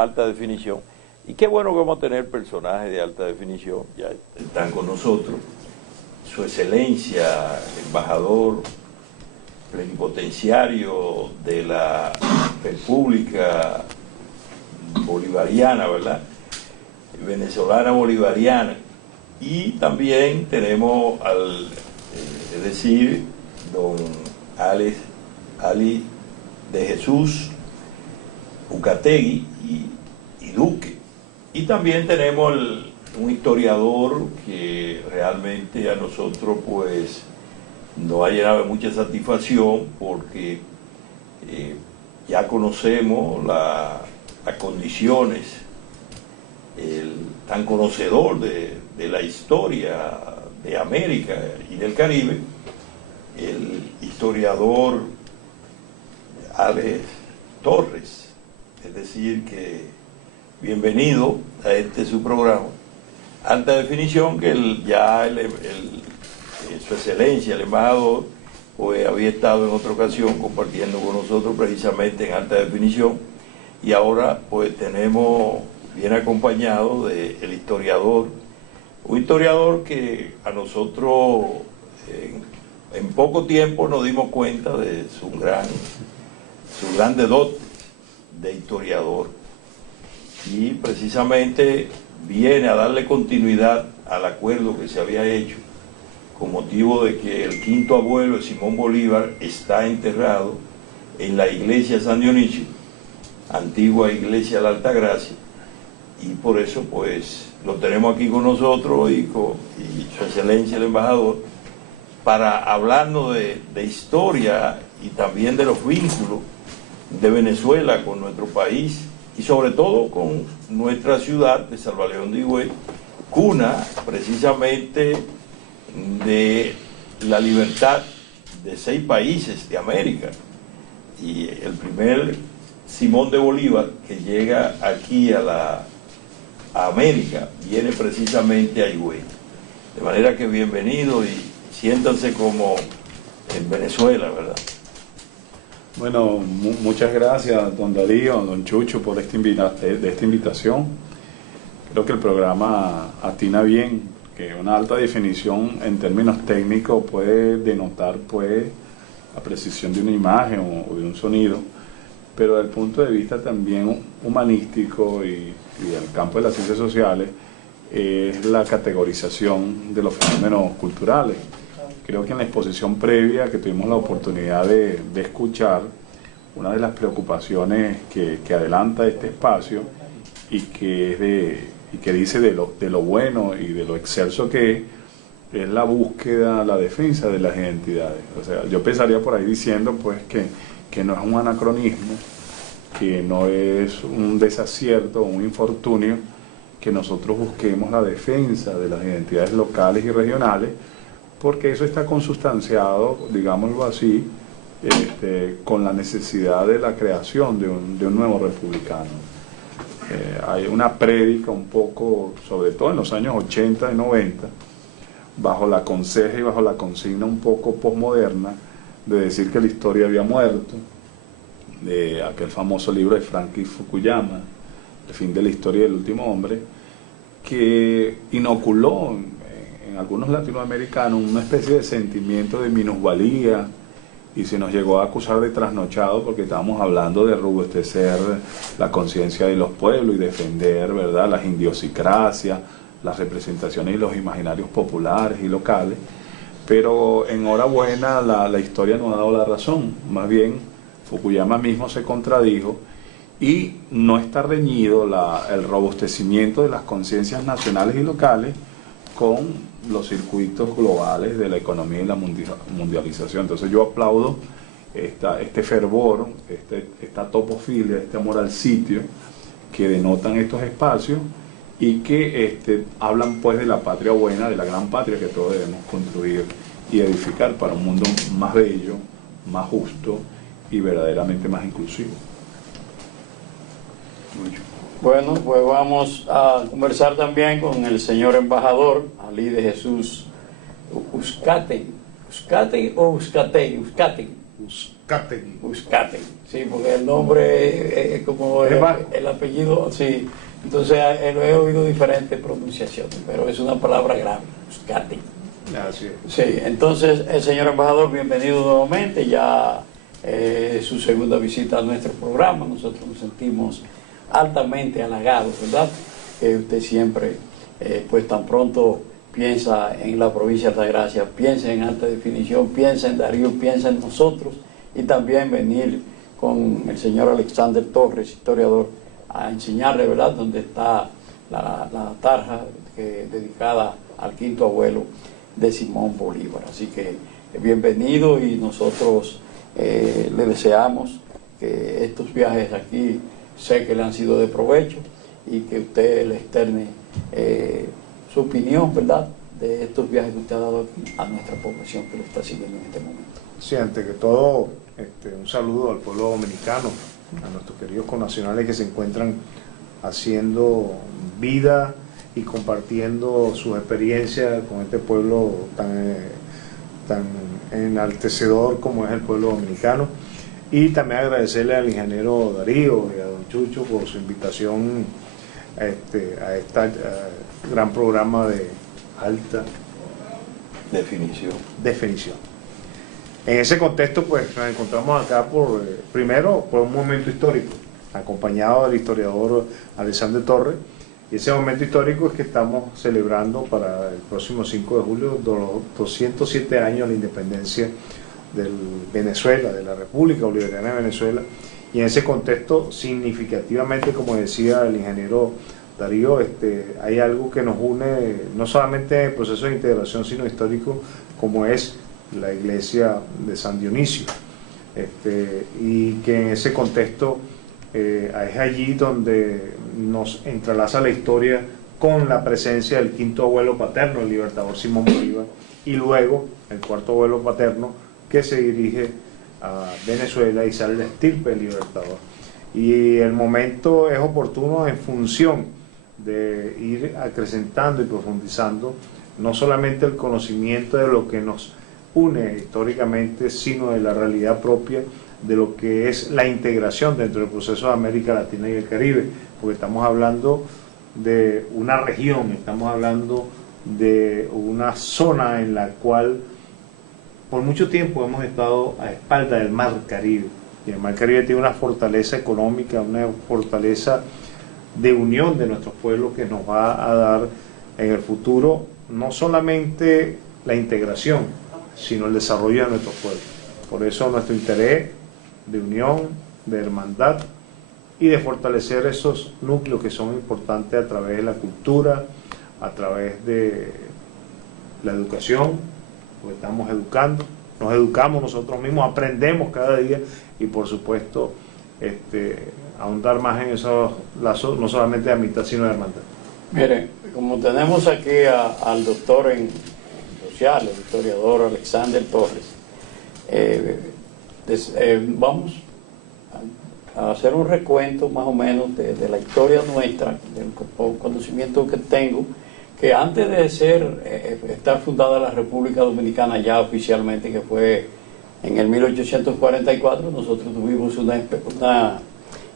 programa Alta Definición. Y qué bueno que vamos a tener personajes de alta definición, ya están con nosotros. Su Excelencia, el embajador plenipotenciario de la República Bolivariana, ¿verdad? Venezolana Bolivariana. Y también tenemos es decir, don Ali de Jesús Ucategui y Duque. Y también tenemos un historiador que realmente a nosotros pues nos ha llenado de mucha satisfacción porque ya conocemos las condiciones, tan conocedor de la historia de América y del Caribe, el historiador Alex Torres. Es decir que bienvenido a su programa Alta Definición, que su Excelencia, el embajador, pues había estado en otra ocasión compartiendo con nosotros precisamente en Alta Definición, y ahora pues tenemos bien acompañado del historiador, un historiador que a nosotros en poco tiempo nos dimos cuenta de su grande dote de historiador, y precisamente viene a darle continuidad al acuerdo que se había hecho con motivo de que el quinto abuelo de Simón Bolívar está enterrado en la iglesia de San Dionisio, antigua iglesia de la Altagracia, y por eso pues lo tenemos aquí con nosotros y su Excelencia el embajador para hablarnos de historia y también de los vínculos de Venezuela con nuestro país y sobre todo con nuestra ciudad de Salvaleón de Higüey, cuna precisamente de la libertad de 6 países de América, y el primer Simón de Bolívar que llega aquí a América viene precisamente a Higüey. De manera que bienvenido y siéntanse como en Venezuela, ¿verdad? Bueno, muchas gracias, don Darío, don Chucho, por esta invitación. Creo que el programa atina bien, que una alta definición en términos técnicos puede denotar pues la precisión de una imagen o de un sonido, pero desde el punto de vista también humanístico y del campo de las ciencias sociales es la categorización de los fenómenos culturales. Creo que en la exposición previa que tuvimos la oportunidad de escuchar, una de las preocupaciones que adelanta este espacio y que dice de lo bueno y de lo excelso que es la búsqueda, la defensa de las identidades. O sea, yo empezaría por ahí diciendo pues que no es un anacronismo, que no es un desacierto o un infortunio que nosotros busquemos la defensa de las identidades locales y regionales, porque eso está consustanciado, digámoslo así, con la necesidad de la creación de un nuevo republicano. Hay una prédica un poco, sobre todo en los años 80 y 90, bajo la conceja y bajo la consigna un poco posmoderna, de decir que la historia había muerto, de aquel famoso libro de Francis Fukuyama, El fin de la historia del último hombre, que inoculó en algunos latinoamericanos una especie de sentimiento de minusvalía, y se nos llegó a acusar de trasnochado porque estábamos hablando de robustecer la conciencia de los pueblos y defender, ¿verdad?, las idiosincrasias, las representaciones y los imaginarios populares y locales. Pero enhorabuena, la historia nos ha dado la razón. Más bien Fukuyama mismo se contradijo, y no está reñido el robustecimiento de las conciencias nacionales y locales con los circuitos globales de la economía y la mundialización. Entonces yo aplaudo este fervor, esta topofilia, este amor al sitio que denotan estos espacios y que hablan pues de la patria buena, de la gran patria que todos debemos construir y edificar para un mundo más bello, más justo y verdaderamente más inclusivo. Bueno, pues vamos a conversar también con el señor embajador Ali de Jesús Uzcategui, Uzcategui, sí, porque el nombre es como el apellido, sí. Entonces lo he oído diferentes pronunciaciones, pero es una palabra grave, Uzcategui. Así es. Sí, entonces, señor embajador, bienvenido nuevamente, ya su segunda visita a nuestro programa. Nosotros nos sentimos altamente halagados, ¿verdad? Que usted siempre, pues tan pronto piensa en la provincia de Altagracia, piensa en alta definición, piensa en Darío, piensa en nosotros, y también venir con el señor Alexander Torres, historiador, a enseñarle, ¿verdad?, dónde está la tarja dedicada al quinto abuelo de Simón Bolívar. Así que bienvenido, y nosotros le deseamos que estos viajes aquí, sé que le han sido de provecho, y que usted le externe su opinión, ¿verdad?, de estos viajes que usted ha dado aquí a nuestra población que lo está siguiendo en este momento. Sí, antes que todo, un saludo al pueblo dominicano, a nuestros queridos connacionales que se encuentran haciendo vida y compartiendo sus experiencias con este pueblo tan enaltecedor como es el pueblo dominicano. Y también agradecerle al ingeniero Darío y a don Chucho por su invitación a este gran programa de alta definición. En ese contexto, pues nos encontramos acá primero por un momento histórico, acompañado del historiador Alexander Torres, y ese momento histórico es que estamos celebrando para el próximo 5 de julio los 207 años de la independencia de Venezuela, de la República Bolivariana de Venezuela, y en ese contexto, significativamente, como decía el ingeniero Darío, hay algo que nos une, no solamente en el proceso de integración, sino histórico, como es la iglesia de San Dionisio, y que en ese contexto es allí donde nos entrelaza la historia con la presencia del quinto abuelo paterno, el libertador Simón Bolívar, y luego el cuarto abuelo paterno que se dirige a Venezuela y sale la estirpe del libertador. Y el momento es oportuno en función de ir acrecentando y profundizando no solamente el conocimiento de lo que nos une históricamente, sino de la realidad propia de lo que es la integración dentro del proceso de América Latina y el Caribe, porque estamos hablando de una región, estamos hablando de una zona en la cual por mucho tiempo hemos estado a espalda del Mar Caribe, y el Mar Caribe tiene una fortaleza económica, una fortaleza de unión de nuestros pueblos que nos va a dar en el futuro no solamente la integración, sino el desarrollo de nuestros pueblos. Por eso nuestro interés de unión, de hermandad y de fortalecer esos núcleos que son importantes a través de la cultura, a través de la educación, porque estamos educando, nos educamos nosotros mismos, aprendemos cada día, y por supuesto ahondar más en esos lazos, no solamente de amistad, sino de hermandad. Miren, como tenemos aquí al doctor en social, el historiador Alexander Torres, vamos a hacer un recuento más o menos de la historia nuestra, del conocimiento que tengo, que antes de estar fundada la República Dominicana ya oficialmente, que fue en el 1844, nosotros tuvimos una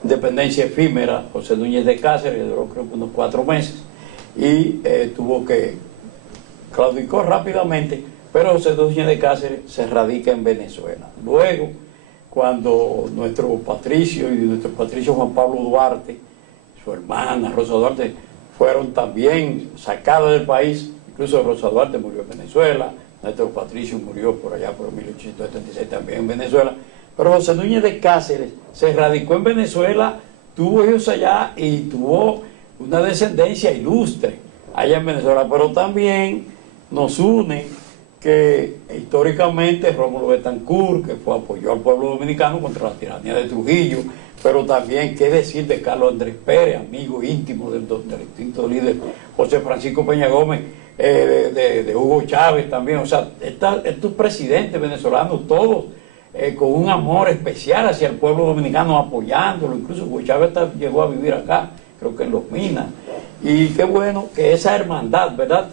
independencia efímera. José Núñez de Cáceres, que duró creo que unos 4 meses, y claudicó rápidamente, pero José Núñez de Cáceres se radica en Venezuela. Luego, cuando nuestro patricio Juan Pablo Duarte, su hermana Rosa Duarte, fueron también sacados del país, incluso Rosa Duarte murió en Venezuela, nuestro patricio murió por allá por 1876 también en Venezuela, pero José Núñez de Cáceres se radicó en Venezuela, tuvo hijos allá y tuvo una descendencia ilustre allá en Venezuela, pero también nos une que históricamente Rómulo Betancourt, que apoyó al pueblo dominicano contra la tiranía de Trujillo, pero también, qué decir de Carlos Andrés Pérez, amigo íntimo del distinto líder José Francisco Peña Gómez, de Hugo Chávez también, o sea, estos presidentes venezolanos todos con un amor especial hacia el pueblo dominicano, apoyándolo. Incluso Hugo Chávez llegó a vivir acá, creo que en Los Minas, y qué bueno que esa hermandad, ¿verdad?,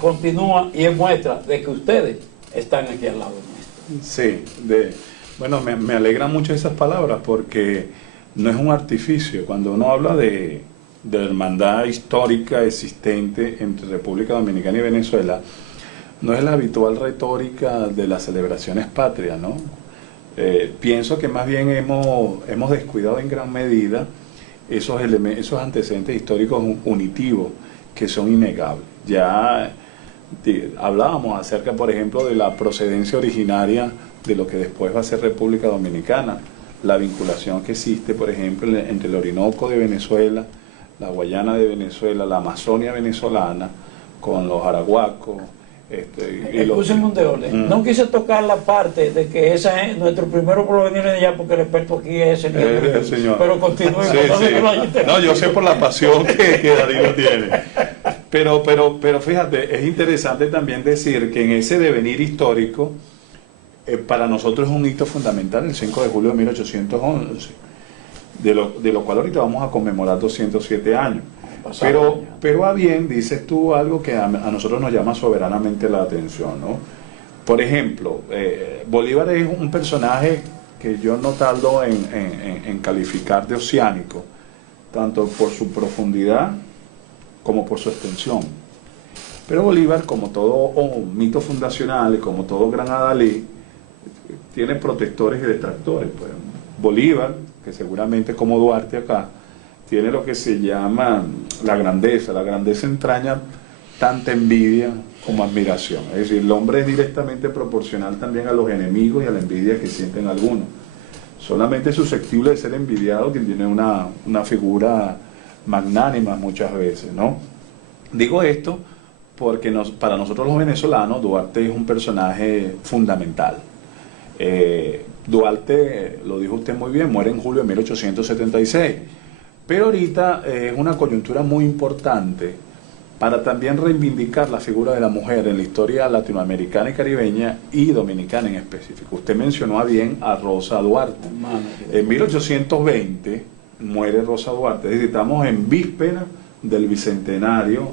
continúa, y es muestra de que ustedes están aquí al lado nuestro. Sí, bueno, me alegra mucho esas palabras porque no es un artificio. Cuando uno habla de la hermandad histórica existente entre República Dominicana y Venezuela, no es la habitual retórica de las celebraciones patrias, ¿no? Pienso que más bien hemos descuidado en gran medida esos antecedentes históricos unitivos que son innegables. Ya hablábamos acerca, por ejemplo, de la procedencia originaria de lo que después va a ser República Dominicana, la vinculación que existe, por ejemplo, entre el Orinoco de Venezuela, la Guayana de Venezuela, la Amazonia venezolana, con los arahuacos. Pusimos de orden. No quise tocar la parte de que nuestro primero provenir de allá, porque el experto aquí es el señor. Pero continúe. Sí, sí. No, yo sé por la pasión que Darío tiene. Pero fíjate, es interesante también decir que en ese devenir histórico, para nosotros es un hito fundamental el 5 de julio de 1811, de lo cual ahorita vamos a conmemorar 207 años. Pero a bien, dices tú algo que a nosotros nos llama soberanamente la atención, ¿no? Por ejemplo, Bolívar es un personaje que yo no tardo en calificar de oceánico, tanto por su profundidad como por su extensión. Pero Bolívar, como todo mito fundacional y como todo gran adalid, tiene protectores y detractores. Pues. Bolívar, que seguramente como Duarte acá, tiene lo que se llama la grandeza. La grandeza entraña tanta envidia como admiración. Es decir, el hombre es directamente proporcional también a los enemigos y a la envidia que sienten algunos. Solamente es susceptible de ser envidiado quien tiene una figura magnánima muchas veces, ¿no? Digo esto porque para nosotros los venezolanos Duarte es un personaje fundamental. Duarte, lo dijo usted muy bien, muere en julio de 1876. Pero ahorita es una coyuntura muy importante para también reivindicar la figura de la mujer en la historia latinoamericana y caribeña y dominicana en específico. Usted mencionó bien a Rosa Duarte. En 1820 muere Rosa Duarte, es decir, estamos en víspera del bicentenario,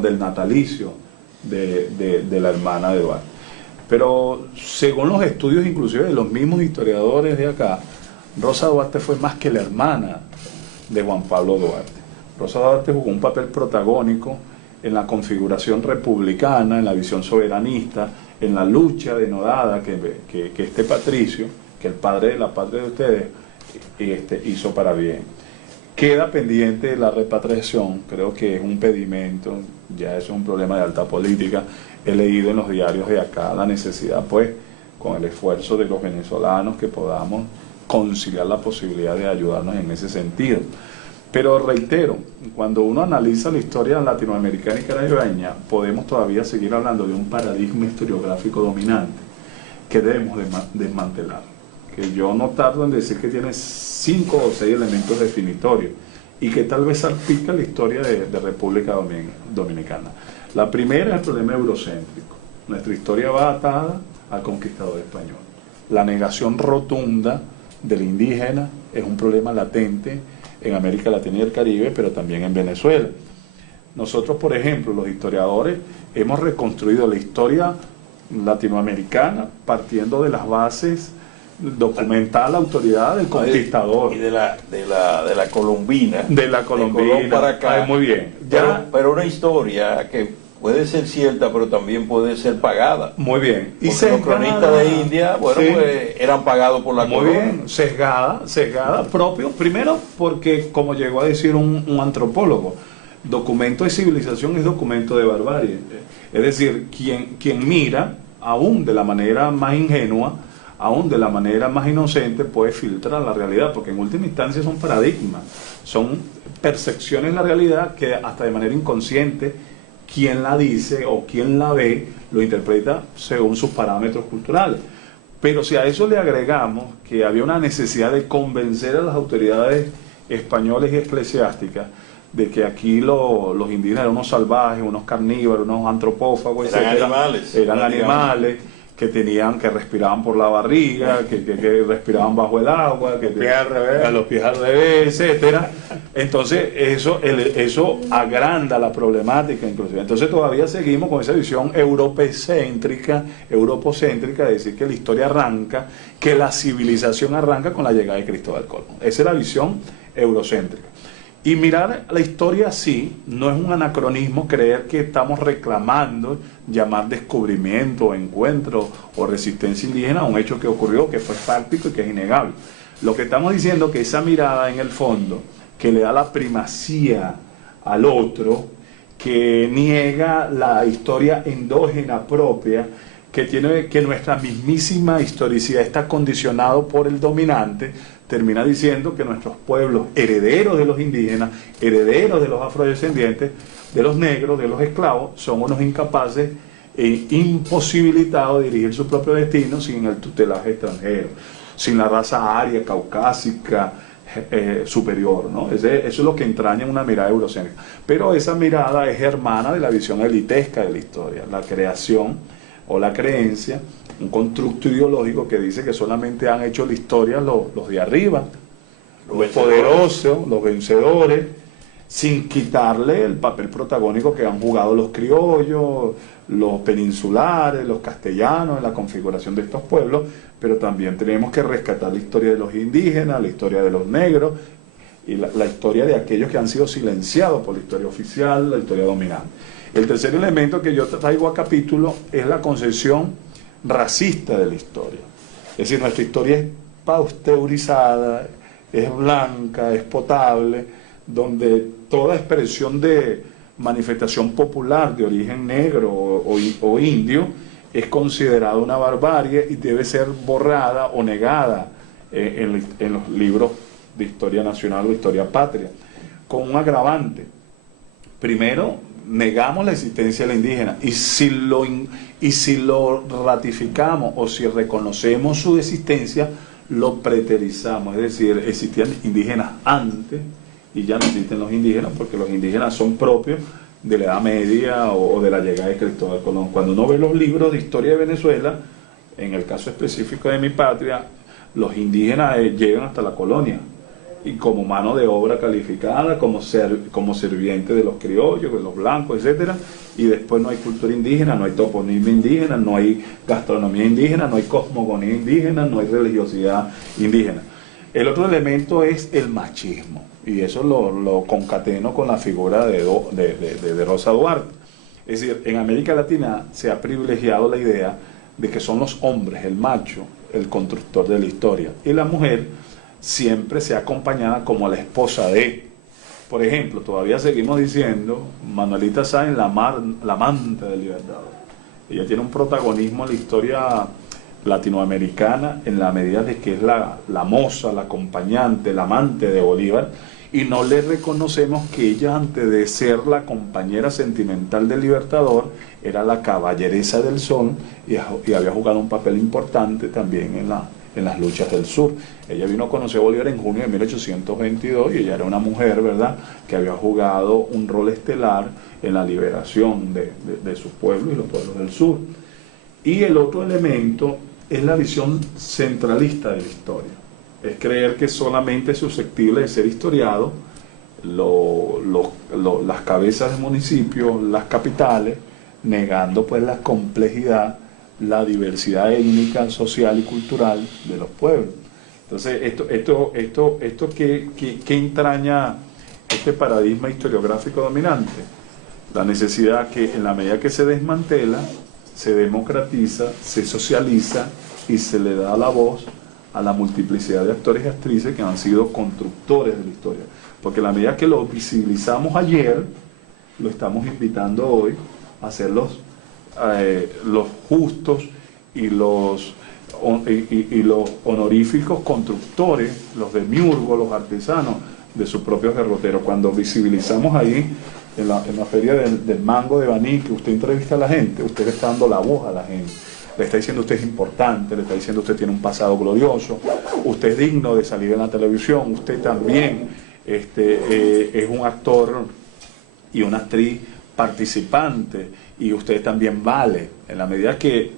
del natalicio de la hermana de Duarte. Pero según los estudios inclusive de los mismos historiadores de acá, Rosa Duarte fue más que la hermana de Juan Pablo Duarte. Rosa Duarte jugó un papel protagónico en la configuración republicana, en la visión soberanista, en la lucha denodada que este patricio, que el padre de la patria de ustedes, hizo para bien. Queda pendiente la repatriación, creo que es un pedimento, ya eso es un problema de alta política. He leído en los diarios de acá la necesidad, pues, con el esfuerzo de los venezolanos, que podamos conciliar la posibilidad de ayudarnos en ese sentido. Pero reitero, cuando uno analiza la historia latinoamericana y caribeña, podemos todavía seguir hablando de un paradigma historiográfico dominante que debemos desmantelar, que yo no tardo en decir que tiene 5 o 6 elementos definitorios y que tal vez salpica la historia de República Dominicana. La primera es el problema eurocéntrico. Nuestra historia va atada al conquistador español. La negación rotunda del indígena es un problema latente en América Latina y el Caribe, pero también en Venezuela. Nosotros, por ejemplo, los historiadores, hemos reconstruido la historia latinoamericana partiendo de las bases documental la autoridad del conquistador y de la colombina, de la colombina. De Colón para acá. Muy bien. Pero una historia que puede ser cierta, pero también puede ser pagada. Muy bien. Y los cronistas de India, bueno, sí, pues eran pagados por la colonia. Muy bien, sesgada propio, primero porque, como llegó a decir un antropólogo, documento de civilización es documento de barbarie. Es decir, quien mira, aún de la manera más ingenua, aún de la manera más inocente, puede filtrar la realidad, porque en última instancia son paradigmas, son percepciones de la realidad que hasta de manera inconsciente quien la dice o quien la ve lo interpreta según sus parámetros culturales. Pero si a eso le agregamos que había una necesidad de convencer a las autoridades españolas y eclesiásticas de que aquí los indígenas eran unos salvajes, unos carnívoros, unos antropófagos, eran animales que respiraban por la barriga, que respiraban bajo el agua, que los pies al revés, etcétera. Entonces eso agranda la problemática inclusive. Entonces todavía seguimos con esa visión europocéntrica, de decir que la historia arranca, que la civilización arranca con la llegada de Cristóbal Colón. Esa es la visión eurocéntrica. Y mirar la historia así no es un anacronismo creer que estamos reclamando llamar descubrimiento, encuentro o resistencia indígena a un hecho que ocurrió, que fue fáctico y que es innegable. Lo que estamos diciendo es que esa mirada en el fondo que le da la primacía al otro, que niega la historia endógena propia, que nuestra mismísima historicidad está condicionado por el dominante, termina diciendo que nuestros pueblos, herederos de los indígenas, herederos de los afrodescendientes, de los negros, de los esclavos, son unos incapaces e imposibilitados de dirigir su propio destino sin el tutelaje extranjero, sin la raza aria, caucásica, superior, ¿no? Eso es lo que entraña una mirada eurocéntrica. Pero esa mirada es hermana de la visión elitesca de la historia, la creación o la creencia, un constructo ideológico que dice que solamente han hecho la historia los de arriba, los poderosos, los vencedores, sin quitarle el papel protagónico que han jugado los criollos, los peninsulares, los castellanos en la configuración de estos pueblos, pero también tenemos que rescatar la historia de los indígenas, la historia de los negros y la historia de aquellos que han sido silenciados por la historia oficial, la historia dominante. El tercer elemento que yo traigo a capítulo es la concepción racista de la historia. Es decir, nuestra historia es pasteurizada, es blanca, es potable, donde toda expresión de manifestación popular de origen negro o indio es considerada una barbarie y debe ser borrada o negada en los libros de historia nacional o historia patria, con un agravante. Primero, negamos la existencia de la indígena, y si lo ratificamos o si reconocemos su existencia, lo preterizamos, es decir, existían indígenas antes y ya no existen los indígenas porque los indígenas son propios de la Edad Media o de la llegada de Cristóbal Colón. Cuando uno ve los libros de historia de Venezuela, en el caso específico de mi patria, los indígenas llegan hasta la colonia y como mano de obra calificada, como sirviente de los criollos, de los blancos, etcétera, y después no hay cultura indígena, no hay toponimia indígena, no hay gastronomía indígena, no hay cosmogonía indígena, no hay religiosidad indígena. El otro elemento es el machismo, y eso lo concateno con la figura de Rosa Duarte. Es decir, en América Latina se ha privilegiado la idea de que son los hombres, el macho, el constructor de la historia, y la mujer siempre se ha acompañada como la esposa de. Por ejemplo, todavía seguimos diciendo Manuelita Sáenz, la amante del Libertador. Ella tiene un protagonismo en la historia latinoamericana en la medida de que es la moza, la acompañante, la amante de Bolívar, y no le reconocemos que ella, antes de ser la compañera sentimental del Libertador, era la caballeresa del Sol y había jugado un papel importante también en las luchas del sur. Ella vino a conocer a Bolívar en junio de 1822 y ella era una mujer, ¿verdad?, que había jugado un rol estelar en la liberación de su pueblo y los pueblos del sur. Y el otro elemento es la visión centralista de la historia. Es creer que solamente es susceptible de ser historiado las cabezas de municipios, las capitales, negando pues la complejidad, la diversidad étnica, social y cultural de los pueblos. Entonces, esto ¿qué entraña este paradigma historiográfico dominante? La necesidad que en la medida que se desmantela, se democratiza, se socializa y se le da la voz a la multiplicidad de actores y actrices que han sido constructores de la historia. Porque en la medida que lo visibilizamos ayer, lo estamos invitando hoy a ser los justos y los honoríficos constructores, los demiurgos, los artesanos de sus propios derroteros. Cuando visibilizamos ahí en la feria del mango de Baní, que usted entrevista a la gente, usted le está dando la voz a la gente, le está diciendo usted es importante, le está diciendo usted tiene un pasado glorioso, usted es digno de salir en la televisión, usted también es un actor y una actriz participante, y usted también vale. En la medida que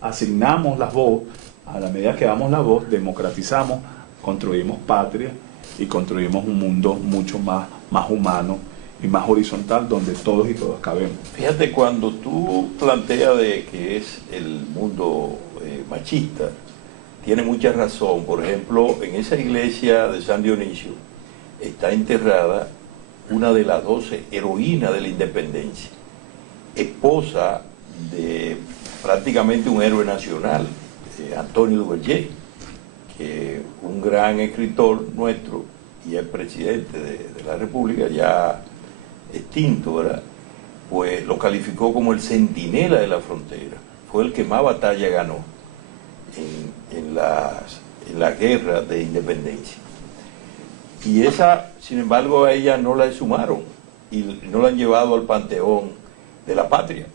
asignamos la voz, a la medida que damos la voz, democratizamos, construimos patria y construimos un mundo mucho más humano y más horizontal donde todos y todas cabemos. Fíjate, cuando tú planteas de que es el mundo machista, tiene mucha razón. Por ejemplo, en esa iglesia de San Dionisio está enterrada una de las 12 heroínas de la independencia, esposa de prácticamente un héroe nacional, Antonio Duvergé, que un gran escritor nuestro y el presidente de la República, ya extinto, ¿verdad? Pues lo calificó como el centinela de la frontera. Fue el que más batalla ganó en la guerra de independencia. Y esa, sin embargo, a ella no la exhumaron y no la han llevado al panteón de la patria.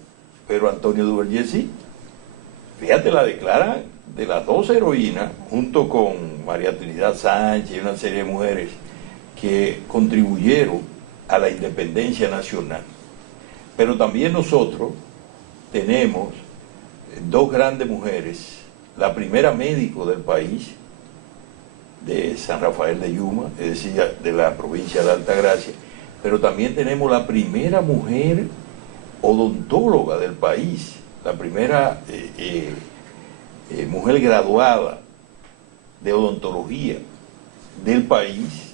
Pero Antonio Duvergé sí. Fíjate, la declaran de las 12 heroínas, junto con María Trinidad Sánchez y una serie de mujeres que contribuyeron a la independencia nacional. Pero también nosotros tenemos dos grandes mujeres, la primera médico del país, de San Rafael de Yuma, es decir, de la provincia de Altagracia, pero también tenemos la primera mujer odontóloga del país, la primera mujer graduada de odontología del país,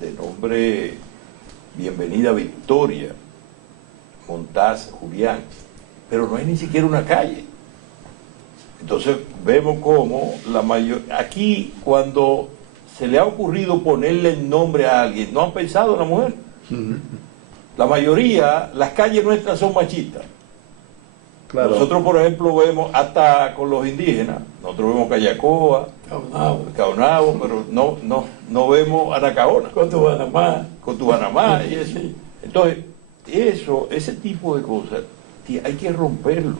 de nombre Bienvenida Victoria Montaz Julián, pero no hay ni siquiera una calle. Entonces vemos cómo aquí, cuando se le ha ocurrido ponerle el nombre a alguien, no han pensado en la mujer. La mayoría, las calles nuestras son machistas. Claro. Nosotros, por ejemplo, vemos hasta con los indígenas, nosotros vemos Cayacoa, Caonabo, pero no vemos Anacaona. Con tu Panamá y eso. Entonces, ese tipo de cosas, hay que romperlo.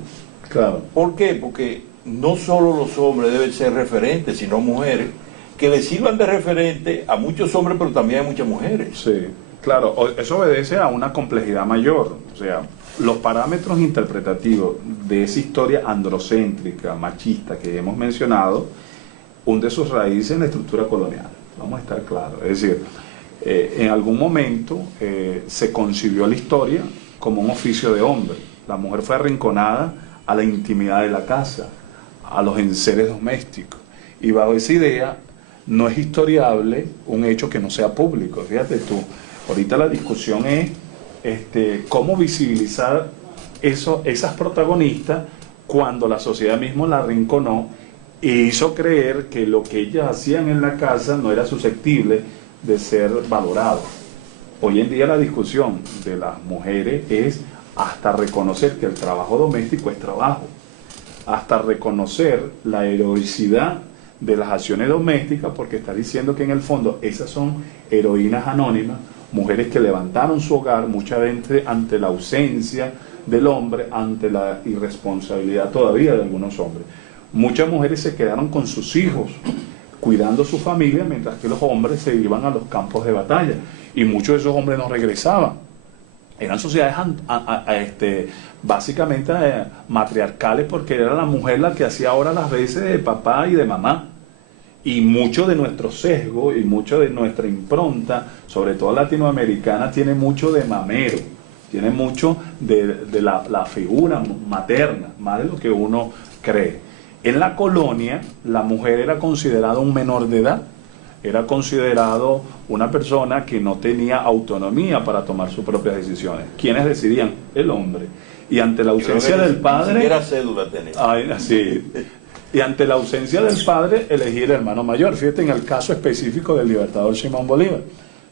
Claro. ¿Por qué? Porque no solo los hombres deben ser referentes, sino mujeres, que le sirvan de referente a muchos hombres, pero también a muchas mujeres. Sí, claro, eso obedece a una complejidad mayor. O sea, los parámetros interpretativos de esa historia androcéntrica, machista que hemos mencionado, hunde sus raíces en la estructura colonial. Vamos a estar claros. Es decir, en algún momento se concibió la historia como un oficio de hombre. La mujer fue arrinconada a la intimidad de la casa, a los enseres domésticos. Y bajo esa idea no es historiable un hecho que no sea público. Fíjate tú, ahorita la discusión es cómo visibilizar esas protagonistas cuando la sociedad mismo la arrinconó e hizo creer que lo que ellas hacían en la casa no era susceptible de ser valorado. Hoy en día la discusión de las mujeres es hasta reconocer que el trabajo doméstico es trabajo, hasta reconocer la heroicidad de las acciones domésticas, porque está diciendo que en el fondo esas son heroínas anónimas, mujeres que levantaron su hogar, muchas veces ante la ausencia del hombre, ante la irresponsabilidad todavía de algunos hombres. Muchas mujeres se quedaron con sus hijos, cuidando su familia, mientras que los hombres se iban a los campos de batalla, y muchos de esos hombres no regresaban. Eran sociedades básicamente matriarcales, porque era la mujer la que hacía ahora las veces de papá y de mamá. Y mucho de nuestro sesgo y mucho de nuestra impronta, sobre todo latinoamericana, tiene mucho de mamero, tiene mucho de la figura materna, más de lo que uno cree. En la colonia, la mujer era considerada un menor de edad, era considerado una persona que no tenía autonomía para tomar sus propias decisiones. ¿Quiénes decidían? El hombre. Y ante la ausencia del padre... Ni siquiera cédula tenía. Sí. Y ante la ausencia del padre, elegir el hermano mayor. Fíjate en el caso específico del libertador Simón Bolívar.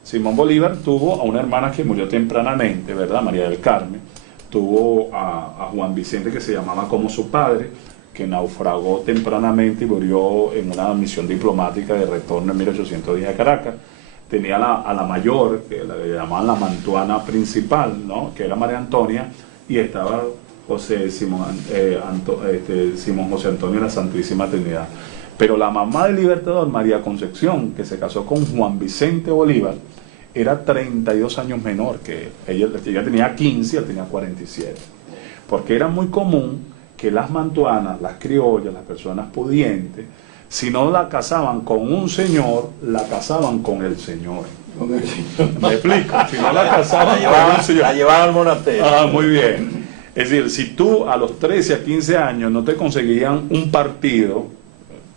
Simón Bolívar tuvo a una hermana que murió tempranamente, ¿verdad? María del Carmen. Tuvo a Juan Vicente, que se llamaba como su padre, que naufragó tempranamente y murió en una misión diplomática de retorno en 1810 a Caracas. Tenía a la mayor, que le llamaban la mantuana principal, ¿no? Que era María Antonia, y estaba Simón José Antonio de la Santísima Trinidad. Pero la mamá del libertador, María Concepción, que se casó con Juan Vicente Bolívar, era 32 años menor que él. Ella tenía 15 y él tenía 47. Porque era muy común que las mantuanas, las criollas, las personas pudientes, Si no la casaban con un señor, la casaban con el señor. ¿Me explico? Si no la casaban con un señor. La llevaban al monasterio. Ah, muy bien. Es decir, si tú a los 13 a 15 años no te conseguían un partido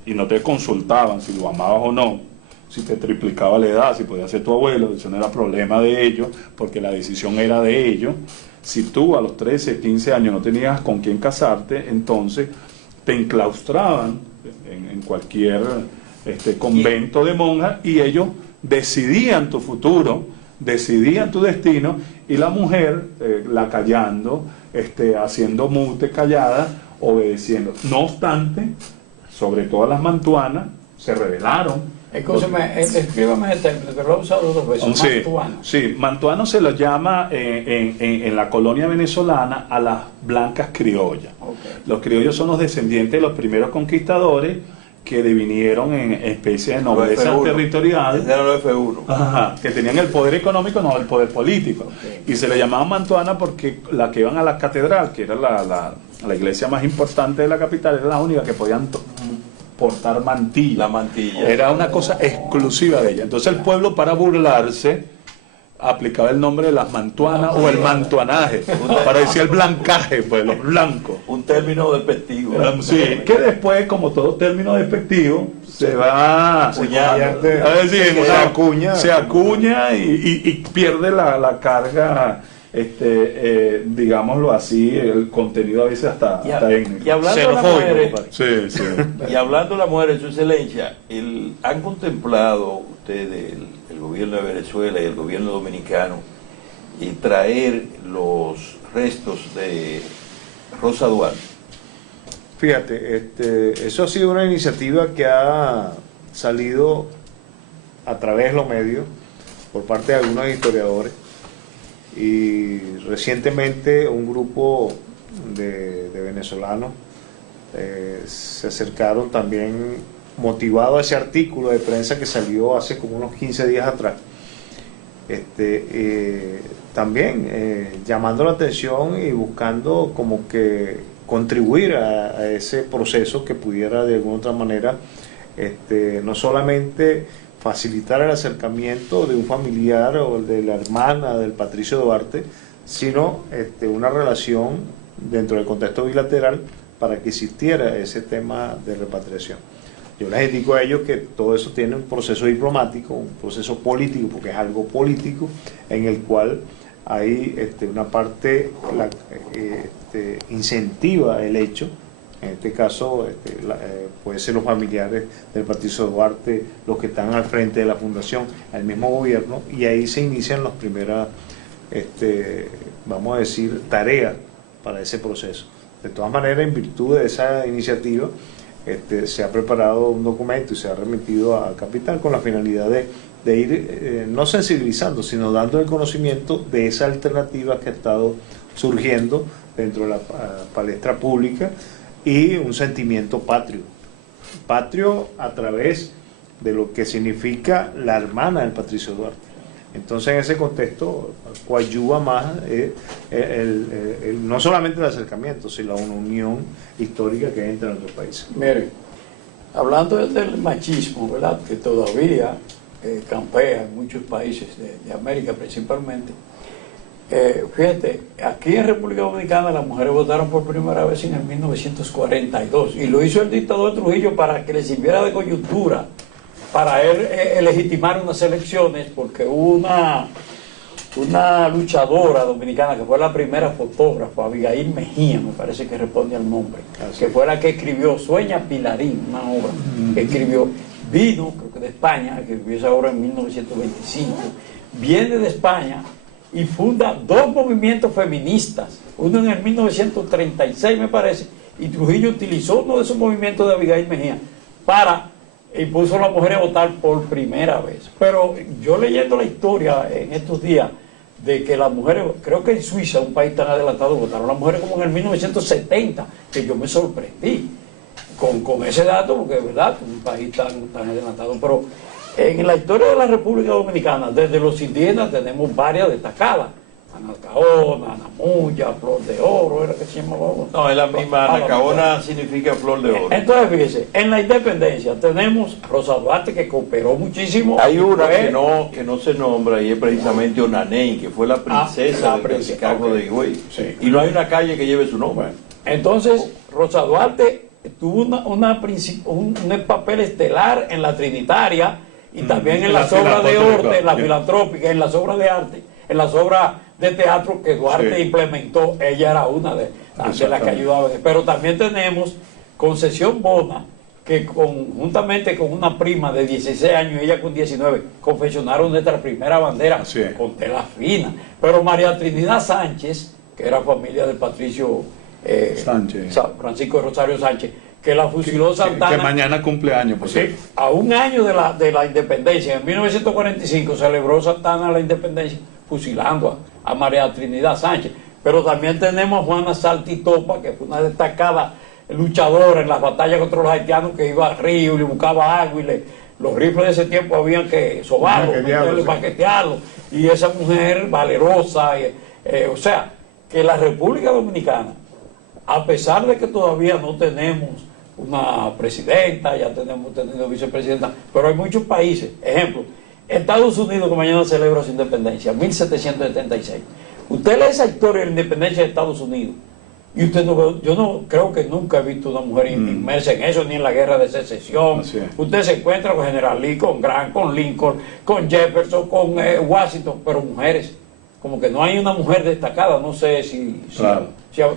y no te consultaban si lo amabas o no, si te triplicaba la edad, si podía ser tu abuelo, eso no era problema de ellos, porque la decisión era de ellos. Si tú a los 13, 15 años no tenías con quién casarte, entonces te enclaustraban en cualquier convento de monjas y ellos decidían tu futuro, decidían tu destino, y la mujer, la callando, haciendo mute callada, obedeciendo. No obstante, sobre todo las mantuanas, se rebelaron. Escúchame, escríbame el término, que lo he usado 2 veces, Sí, mantuano. sí, mantuano se lo llama en la colonia venezolana a las blancas criollas. Okay. Los criollos son los descendientes de los primeros conquistadores que devinieron en especie de nobleza F1. territorial. Ese era los F1. Ajá, que tenían el poder económico, no el poder político. Okay. Y se le llamaban mantuana porque la que iban a la catedral, que era la iglesia más importante de la capital, era la única que podían portar mantilla. La mantilla. Era una cosa exclusiva de ella. Entonces el pueblo, para burlarse, aplicaba el nombre de las mantuanas o el mantuanaje, para decir el blancaje, pues los blancos. Un término despectivo. Sí, que después, como todo término despectivo, se va Acuñando. se acuña y pierde la carga, digámoslo así, el contenido a veces hasta étnico. Y hablando de las mujeres, Sí, sí. y hablando de las mujeres, su excelencia, ¿han contemplado ustedes, el gobierno de Venezuela y el gobierno dominicano, y traer los restos de Rosa Duarte? Fíjate, eso ha sido una iniciativa que ha salido a través de los medios por parte de algunos historiadores, y recientemente un grupo de venezolanos se acercaron también, motivado a ese artículo de prensa que salió hace como unos 15 días atrás, también llamando la atención y buscando como que contribuir a ese proceso que pudiera de alguna otra manera no solamente facilitar el acercamiento de un familiar o de la hermana del Patricio Duarte, sino una relación dentro del contexto bilateral para que existiera ese tema de repatriación. Yo les indico a ellos que todo eso tiene un proceso diplomático, un proceso político, porque es algo político, en el cual hay una parte incentiva el hecho. En este caso puede ser los familiares del Patricio Duarte, los que están al frente de la fundación, el mismo gobierno, y ahí se inician las primeras, vamos a decir, tareas para ese proceso. De todas maneras, en virtud de esa iniciativa, se ha preparado un documento y se ha remitido a Capital con la finalidad de ir no sensibilizando, sino dando el conocimiento de esa alternativa que ha estado surgiendo dentro de la palestra pública, y un sentimiento patrio a través de lo que significa la hermana del Patricio Duarte. Entonces, en ese contexto coadyuva más no solamente el acercamiento, sino una unión histórica que hay entre nuestros países. Mire, hablando del machismo, ¿verdad?, que todavía campea en muchos países de América principalmente, fíjate, aquí en República Dominicana las mujeres votaron por primera vez en el 1942, y lo hizo el dictador Trujillo para que le sirviera de coyuntura para él legitimar unas elecciones, porque hubo una luchadora dominicana que fue la primera fotógrafa, Abigail Mejía, me parece que responde al nombre, que fue la que escribió Sueña Pilarín, una obra que escribió, vino, creo que de España, que escribió esa obra en 1925, viene de España y funda 2 movimientos feministas, uno en el 1936 me parece, y Trujillo utilizó uno de esos movimientos de Abigail Mejía y puso a las mujeres a votar por primera vez. Pero yo leyendo la historia en estos días de que las mujeres, creo que en Suiza, un país tan adelantado, votaron las mujeres como en el 1970, que yo me sorprendí con ese dato, porque es verdad, un país tan adelantado. Pero en la historia de la República Dominicana, desde los indígenas tenemos varias destacadas. Anacaona, Anamuya, Flor de Oro, era que se llamaba. No, es la misma. Anacaona significa flor de oro. Entonces, fíjese, en la independencia tenemos Rosa Duarte, que cooperó muchísimo. Hay una que no se nombra y es precisamente Onaney, que fue la princesa del Chicago de Higüey. Sí. Y no hay una calle que lleve su nombre. Entonces, Rosa Duarte tuvo un papel estelar en la Trinitaria y también en las obras de arte, en la filantrópica, en las obras de arte, en las obras de teatro que Duarte implementó. Ella era una de las que ayudaba. Pero también tenemos Concesión Bona, que juntamente con una prima de 16 años, ella con 19, confeccionaron nuestra primera bandera con tela fina. Pero María Trinidad Sánchez, que era familia del patricio Francisco de Rosario Sánchez, que la fusiló Santana. Que mañana cumpleaños, por cierto. A un año de la independencia, en 1945 celebró Santana la independencia fusilando a María Trinidad Sánchez. Pero también tenemos a Juana Saltitopa, que fue una destacada luchadora en las batallas contra los haitianos, que iba al río y le buscaba agua y los rifles de ese tiempo habían que sobarlos, paquetearlos. Y esa mujer valerosa, o sea, que la República Dominicana, a pesar de que todavía no tenemos una presidenta, ya tenemos tenido vicepresidenta, pero hay muchos países. Ejemplo, Estados Unidos, que mañana celebra su independencia, 1776. Usted lee esa historia de la independencia de Estados Unidos y usted no ve, yo no creo que nunca he visto una mujer inmersa en eso, ni en la guerra de secesión. Usted se encuentra con General Lee, con Grant, con Lincoln, con Jefferson, con Washington, pero mujeres. Como que no hay una mujer destacada, no sé si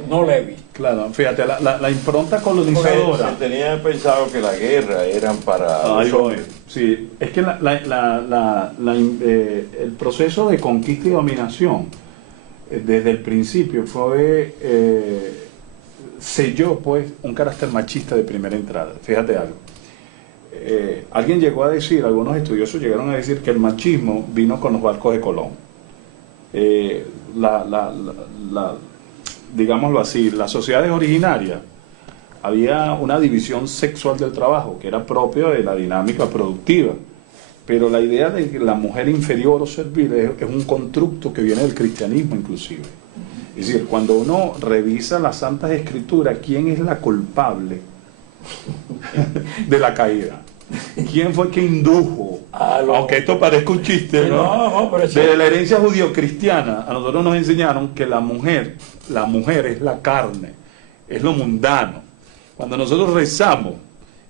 no la he visto. Claro, fíjate, la impronta colonizadora. Se tenía pensado que la guerra eran para los hombres. Sí, es que el proceso de conquista y dominación desde el principio selló pues un carácter machista de primera entrada. Fíjate algo. Alguien llegó a decir, algunos estudiosos llegaron a decir que el machismo vino con los barcos de Colón. Digámoslo así, las sociedades originarias había una división sexual del trabajo que era propia de la dinámica productiva, pero la idea de que la mujer inferior o servil es un constructo que viene del cristianismo inclusive. Es decir, cuando uno revisa las Santas Escrituras, ¿quién es la culpable de la caída? ¿Quién fue que indujo? Aunque esto parezca un chiste, ¿no? De la herencia judío-cristiana, a nosotros nos enseñaron que la mujer es la carne, es lo mundano. Cuando nosotros rezamos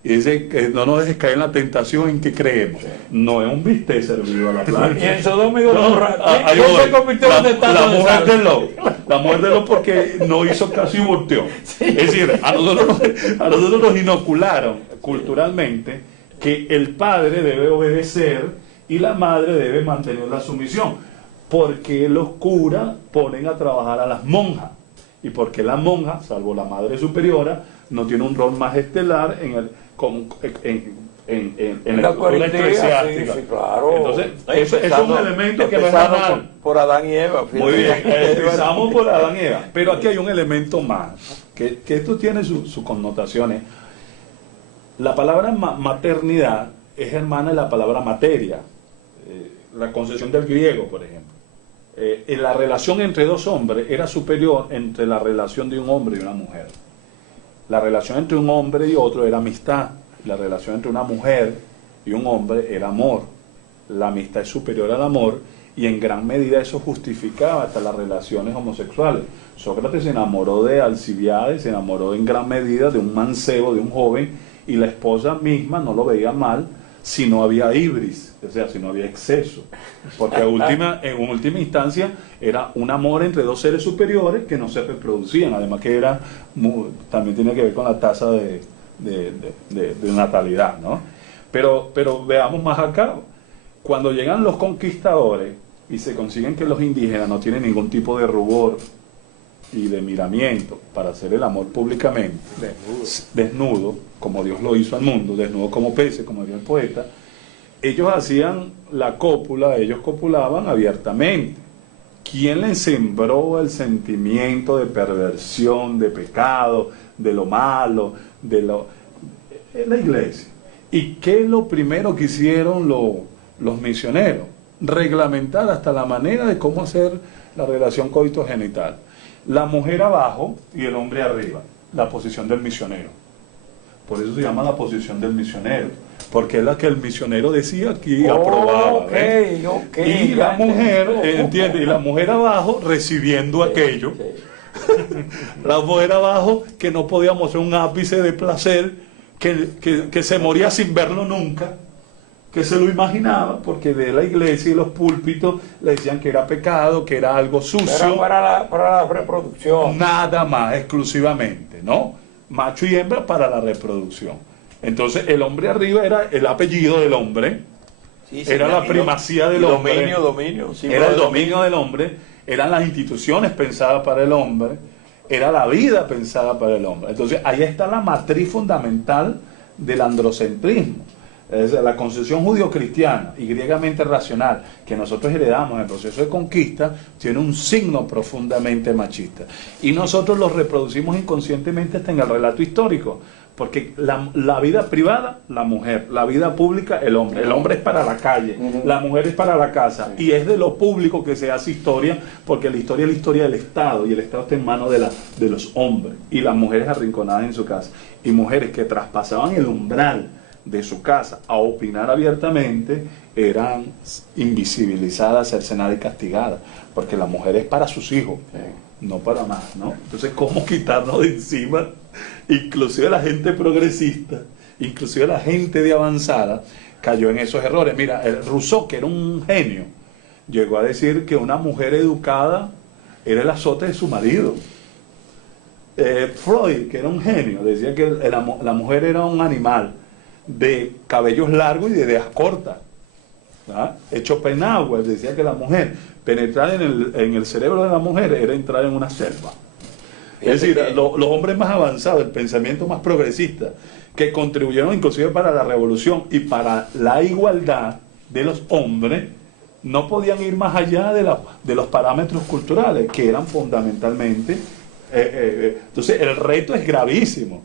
y dice que no nos dejes caer en la tentación en que creemos, no es un bistec servido a la plancha. Y en Sodoma y Gomorra, ¿quién se convirtió en la mujer de Lot? La mujer de Lot porque no hizo caso y volteó. Es decir, a nosotros nos inocularon culturalmente que el padre debe obedecer y la madre debe mantener la sumisión, porque los curas ponen a trabajar a las monjas y porque la monja, salvo la madre superiora, no tiene un rol más estelar en la cultura eclesiástica. Sí, claro. Entonces, eso es un elemento que va por Adán y Eva. Muy bien, empezamos por Adán y Eva, pero aquí hay un elemento más, que esto tiene sus connotaciones. La palabra maternidad es hermana de la palabra materia, la concepción del griego, por ejemplo. La relación entre dos hombres era superior entre la relación de un hombre y una mujer. La relación entre un hombre y otro era amistad. La relación entre una mujer y un hombre era amor. La amistad es superior al amor y en gran medida eso justificaba hasta las relaciones homosexuales. Sócrates se enamoró de Alcibiades, se enamoró en gran medida de un mancebo, de un joven, y la esposa misma no lo veía mal si no había ibris, o sea, si no había exceso, porque en última instancia era un amor entre dos seres superiores que no se reproducían, además que también tiene que ver con la tasa de natalidad, ¿no? Pero veamos más acá, cuando llegan los conquistadores y se consiguen que los indígenas no tienen ningún tipo de rubor y de miramiento para hacer el amor públicamente, desnudo, como Dios lo hizo al mundo, desnudo como peces, como diría el poeta, ellos hacían la cópula, ellos copulaban abiertamente. ¿Quién les sembró el sentimiento de perversión, de pecado, de lo malo, la iglesia? ¿Y qué es lo primero que hicieron los misioneros? reglamentar hasta la manera de cómo hacer la relación coito-genital. La mujer abajo y el hombre arriba, la posición del misionero. Por eso se llama la posición del misionero, porque es la que el misionero decía que aprobaba. ¿Ves? Y la mujer, ¿entiendes? Y la mujer abajo recibiendo aquello. La mujer abajo que no podía mostrar un ápice de placer, que se moría sin verlo nunca, que se lo imaginaba, porque de la iglesia y los púlpitos le decían que era pecado, que era algo sucio. Era para la reproducción. Nada más, exclusivamente, ¿no? Macho y hembra para la reproducción. Entonces el hombre arriba era el apellido del hombre, era la primacía del hombre, dominio, era el dominio del hombre, eran las instituciones pensadas para el hombre, era la vida pensada para el hombre. Entonces ahí está la matriz fundamental del androcentrismo. Es la concepción judío-cristiana y griegamente racional que nosotros heredamos en el proceso de conquista tiene un signo profundamente machista. Y nosotros lo reproducimos inconscientemente hasta en el relato histórico. Porque la vida privada, la mujer, la vida pública, el hombre. El hombre es para la calle, la mujer es para la casa. Y es de lo público que se hace historia, porque la historia es la historia del Estado, y el Estado está en manos de los hombres. Y las mujeres arrinconadas en su casa. Y mujeres que traspasaban el umbral de su casa a opinar abiertamente, eran invisibilizadas, cercenadas y castigadas. Porque la mujer es para sus hijos, no para más, ¿no? Entonces, ¿cómo quitarnos de encima? Inclusive la gente progresista, inclusive la gente de avanzada, cayó en esos errores. Mira, el Rousseau, que era un genio, llegó a decir que una mujer educada era el azote de su marido. Freud, que era un genio, decía que la mujer era un animal de cabellos largos y de ideas cortas. Schopenhauer decía que la mujer, penetrar en el cerebro de la mujer era entrar en una selva. Es decir, los hombres más avanzados, el pensamiento más progresista, que contribuyeron inclusive para la revolución y para la igualdad de los hombres, no podían ir más allá de los parámetros culturales, que eran fundamentalmente... entonces, el reto es gravísimo,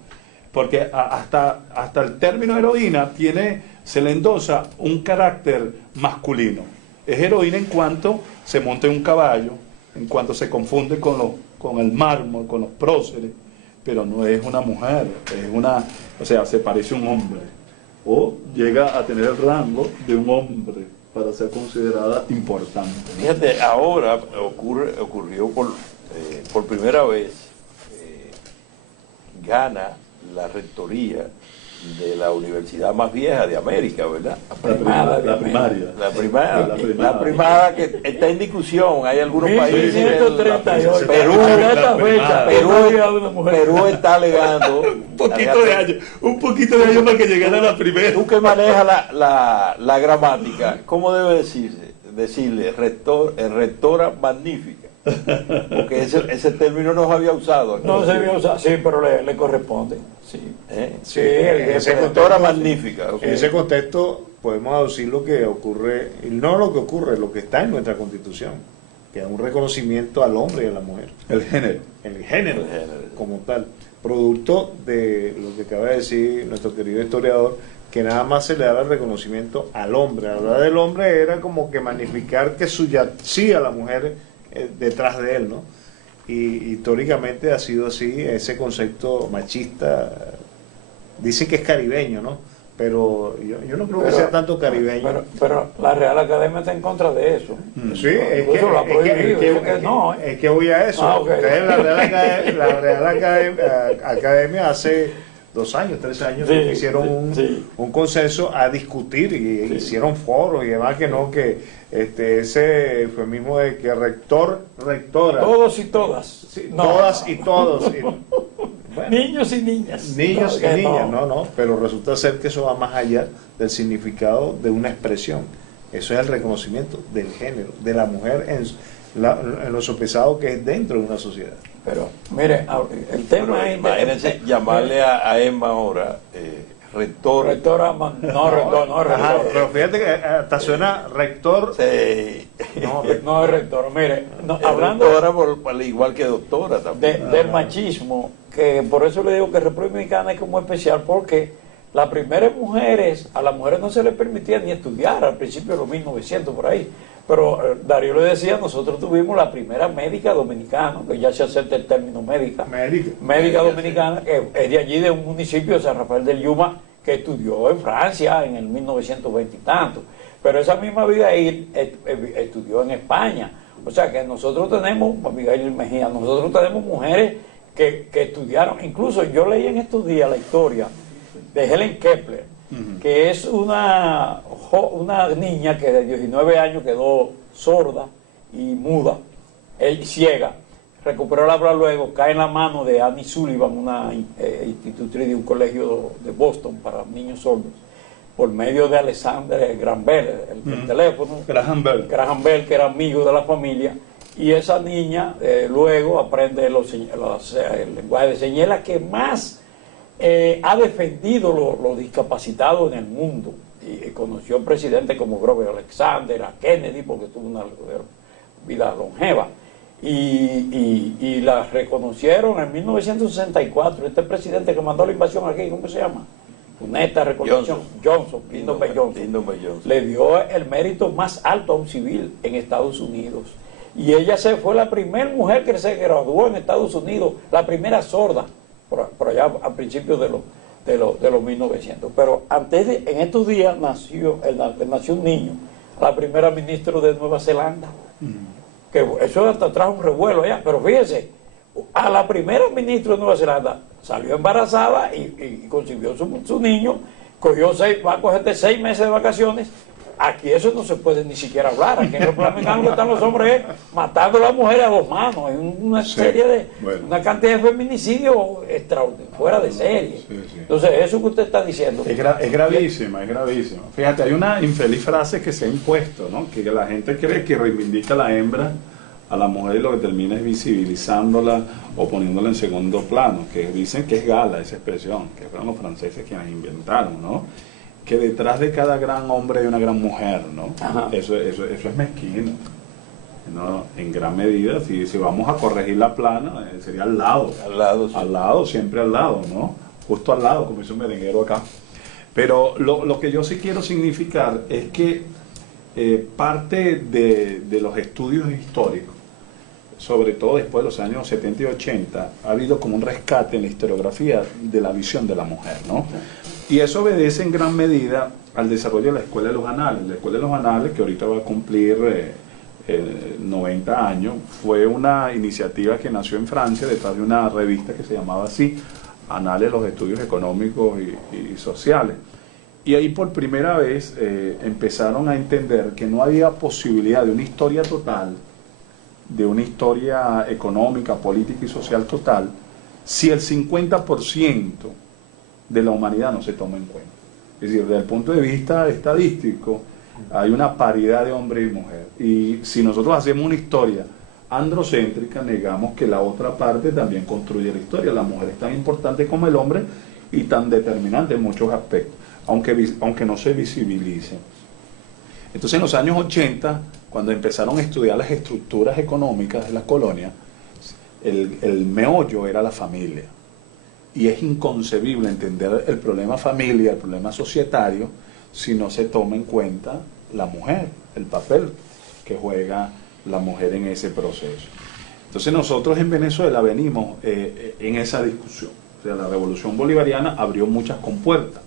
porque hasta el término heroína se le endosa un carácter masculino. Es heroína en cuanto se monta en un caballo, en cuanto se confunde con el mármol, con los próceres, pero no es una mujer, se parece a un hombre, o llega a tener el rango de un hombre para ser considerada importante. Fíjate, ahora ocurrió por primera vez, gana la rectoría de la universidad más vieja de América, ¿verdad? La primaria. La primada que está en discusión. Hay algunos países. 1938. Perú está alegando. un poquito de años para que llegara la primera. Tú que manejas la gramática, ¿cómo debe decirle rectora magnífica? Porque ese término no se había usado. No se había usado, sí, pero le corresponde. Sí, sí, rectora magnífica. Okay. En ese contexto podemos aducir lo que ocurre, no lo que ocurre, lo que está en nuestra Constitución, que es un reconocimiento al hombre y a la mujer. El género como tal, producto de lo que acaba de decir nuestro querido historiador, que nada más se le daba el reconocimiento al hombre. Hablar del hombre era como que magnificar que subyacía a la mujer detrás de él, ¿no? Y históricamente ha sido así, ese concepto machista. Dicen que es caribeño, ¿no? Pero yo no creo que sea tanto caribeño. Pero la Real Academia está en contra de eso. Sí, es que voy a eso. Okay. La Real Academia hace 2 años, 3 años, sí, hicieron un consenso a discutir y hicieron foros y demás, ese eufemismo de que rectora. Todos y todas. Sí, no. Todas y todos. Bueno, niños y niñas. Niños y niñas, no, pero resulta ser que eso va más allá del significado de una expresión. Eso es el reconocimiento del género, de la mujer en lo sopesado que es dentro de una sociedad. Pero, mire, el tema es... Imagínense llamarle a Emma ahora rectora. Pero fíjate que hasta suena rector. Sí. No es rector. Mire, hablando ahora igual que doctora también. Del machismo, que por eso le digo que República Dominicana es como especial, porque las primeras mujeres, a las mujeres no se les permitía ni estudiar al principio de los 1900 por ahí. Pero Darío le decía, nosotros tuvimos la primera médica dominicana, que ya se acepta el término médica. Médica dominicana, que es de allí, de un municipio de San Rafael del Yuma, que estudió en Francia en el 1920 y tanto. Pero esa misma Abigail estudió en España. O sea que nosotros tenemos, Abigail Mejía, nosotros tenemos mujeres que estudiaron. Incluso yo leí en estos días la historia de Helen Kepler, que es una niña que de 19 años quedó sorda y muda, ciega, recuperó la habla luego, cae en la mano de Annie Sullivan, una institutriz de un colegio de Boston para niños sordos, por medio de Alexander Graham Bell, el teléfono, Graham Bell, que era amigo de la familia, y esa niña luego aprende el lenguaje de señas, la que más ha defendido los discapacitados en el mundo, y conoció al presidente como Grover Alexander, a Kennedy, porque tuvo una vida longeva, y la reconocieron en 1964, este presidente que mandó la invasión aquí, ¿cómo se llama? Neta reconocimiento, Lyndon B. Johnson, le dio el mérito más alto a un civil en Estados Unidos, y ella fue la primera mujer que se graduó en Estados Unidos, la primera sorda, por allá a principios de los 1900. Pero en estos días nació un niño, la primera ministra de Nueva Zelanda, que eso hasta trajo un revuelo allá, pero fíjese, a la primera ministra de Nueva Zelanda salió embarazada y concibió su niño, va a coger 6 meses de vacaciones. Aquí eso no se puede ni siquiera hablar. Aquí en República Dominicana están los hombres matando a las mujeres a 2 manos. Hay una serie de, una cantidad de feminicidios fuera de serie. Entonces, eso que usted está diciendo es gravísima. Fíjate, hay una infeliz frase que se ha impuesto, ¿no? Que la gente cree que reivindica a la hembra, a la mujer, y lo que termina es visibilizándola o poniéndola en segundo plano, que dicen que es gala esa expresión, que fueron los franceses quienes inventaron, ¿no? Que detrás de cada gran hombre hay una gran mujer, ¿no? Eso es mezquino, ¿no? En gran medida, si vamos a corregir la plana, sería al lado, siempre al lado, ¿no? Justo al lado, como dice un merenguero acá. Pero lo que yo sí quiero significar es que parte de los estudios históricos, sobre todo después de los años 70 y 80, ha habido como un rescate en la historiografía de la visión de la mujer, ¿no? Y eso obedece en gran medida al desarrollo de la Escuela de los Anales. La Escuela de los Anales, que ahorita va a cumplir 90 años, fue una iniciativa que nació en Francia detrás de una revista que se llamaba así, Anales de los Estudios Económicos y Sociales. Y ahí por primera vez empezaron a entender que no había posibilidad de una historia total, de una historia económica, política y social total, si el 50% de la humanidad no se toma en cuenta. Es decir, desde el punto de vista estadístico, hay una paridad de hombre y mujer. Y si nosotros hacemos una historia androcéntrica, negamos que la otra parte también construye la historia. La mujer es tan importante como el hombre y tan determinante en muchos aspectos, aunque no se visibilice. Entonces, en los años 80, cuando empezaron a estudiar las estructuras económicas de las colonias, el meollo era la familia. Y es inconcebible entender el problema familia, el problema societario, si no se toma en cuenta la mujer, el papel que juega la mujer en ese proceso. Entonces nosotros en Venezuela venimos en esa discusión. O sea, la revolución bolivariana abrió muchas compuertas.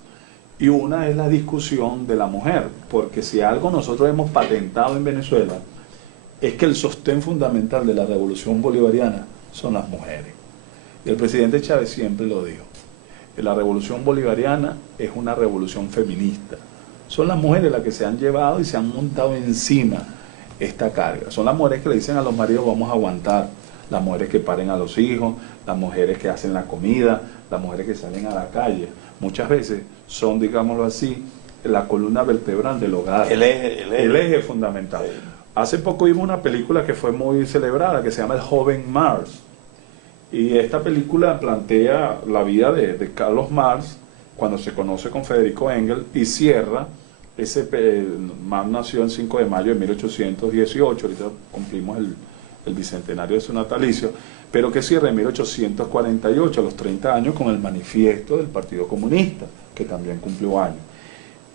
Y una es la discusión de la mujer, porque si algo nosotros hemos patentado en Venezuela, es que el sostén fundamental de la revolución bolivariana son las mujeres. Y el presidente Chávez siempre lo dijo. La revolución bolivariana es una revolución feminista. Son las mujeres las que se han llevado y se han montado encima esta carga. Son las mujeres que le dicen a los maridos vamos a aguantar. Las mujeres que paren a los hijos, las mujeres que hacen la comida, las mujeres que salen a la calle. Muchas veces son, digámoslo así, la columna vertebral del hogar. El eje fundamental. Hace poco vimos una película que fue muy celebrada, que se llama El joven Marx. Y esta película plantea la vida de Carlos Marx cuando se conoce con Federico Engels y cierra Marx nació el 5 de mayo de 1818, ahorita cumplimos el bicentenario de su natalicio, pero que cierra en 1848, a los 30 años, con el manifiesto del Partido Comunista, que también cumplió años.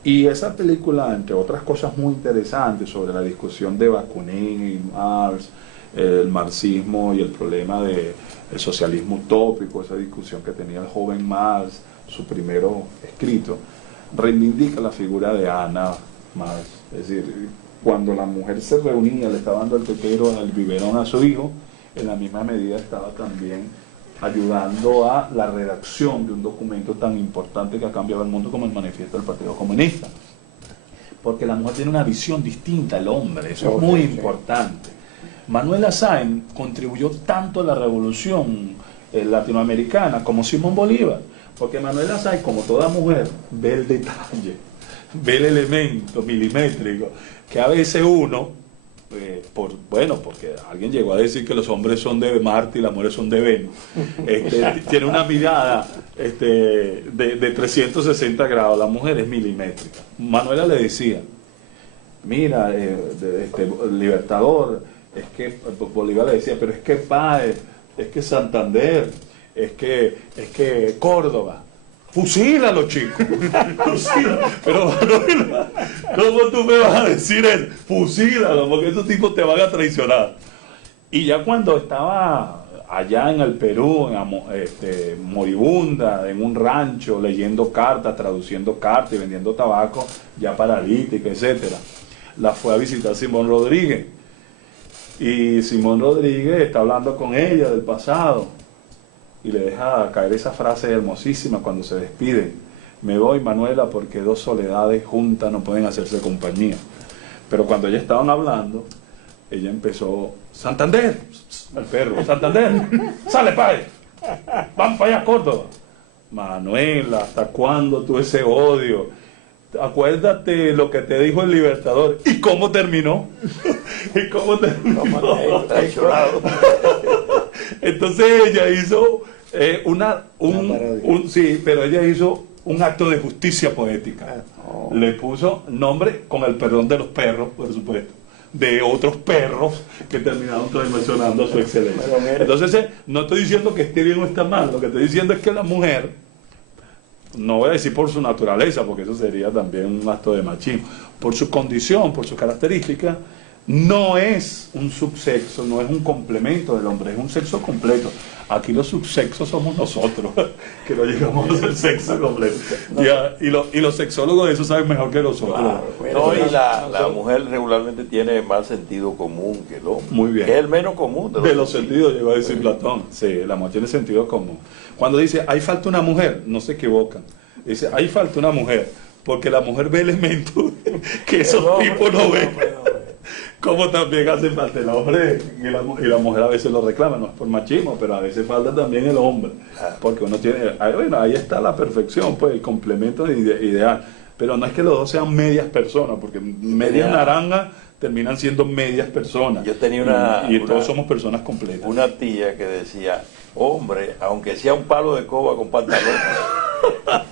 Y esa película, entre otras cosas muy interesantes sobre la discusión de Bakunin y Marx, el marxismo y el problema del socialismo utópico, esa discusión que tenía el joven Marx, su primero escrito, reivindica la figura de Ana Marx. Es decir, cuando la mujer se reunía, le estaba dando el tetero, el biberón a su hijo, en la misma medida estaba también ayudando a la redacción de un documento tan importante que ha cambiado el mundo como el Manifiesto del Partido Comunista. Porque la mujer tiene una visión distinta al hombre, eso es muy importante. Manuela Sáenz contribuyó tanto a la revolución latinoamericana como Simón Bolívar, porque Manuela Sáenz, como toda mujer, ve el detalle, ve el elemento milimétrico, que a veces uno, porque alguien llegó a decir que los hombres son de Marte y las mujeres son de Venus, tiene una mirada de 360 grados, la mujer es milimétrica. Manuela le decía, mira, Libertador, es que Bolívar le decía, pero es que Páez, es que Santander, es que Córdoba, fusílalo, chico. Fusílalo. Pero Manuela, ¿cómo tú me vas a decir eso? Fusílalo, porque esos tipos te van a traicionar. Y ya cuando estaba allá en el Perú, moribunda, en un rancho, leyendo cartas, traduciendo cartas y vendiendo tabaco, ya paralítica, etcétera, la fue a visitar Simón Rodríguez. Y Simón Rodríguez está hablando con ella del pasado y le deja caer esa frase hermosísima cuando se despiden: me voy, Manuela, porque dos soledades juntas no pueden hacerse compañía. Pero cuando ya estaban hablando, ella empezó: Santander, el perro, Santander, sale, Páez, vamos para allá, Córdoba. Manuela, ¿hasta cuándo tú ese odio? Acuérdate lo que te dijo el Libertador. ¿Y cómo terminó? ¿Y cómo terminó? Traicionado. Entonces ella hizo sí, pero ella hizo un acto de justicia poética. Le puso nombre, con el perdón de los perros, por supuesto, de otros perros que terminaron traicionando a su excelencia. Entonces, no estoy diciendo que esté bien o está mal, lo que estoy diciendo es que la mujer, no voy a decir por su naturaleza, porque eso sería también un acto de machismo, por su condición, por sus características, no es un subsexo, no es un complemento del hombre, es un sexo completo. Aquí los subsexos somos nosotros, que no llegamos a ser sexo completo. Y los sexólogos de eso saben mejor que nosotros. No, y la mujer regularmente tiene más sentido común que el hombre. Muy bien. Que es el menos común de los sentidos, llegó a decir Platón. Sí, la mujer tiene sentido común. Cuando dice, ahí falta una mujer, no se equivocan. Dice, ahí falta una mujer, porque la mujer ve elementos que esos tipos no ven. Como también hace falta el hombre y la mujer a veces lo reclama, no es por machismo, pero a veces falta también el hombre, porque uno tiene, bueno, ahí está la perfección, pues el complemento ideal, pero no es que los dos sean medias personas, porque medias naranjas terminan siendo medias personas. Yo tenía todos somos personas completas. Una tía que decía, hombre, aunque sea un palo de coba con pantalón.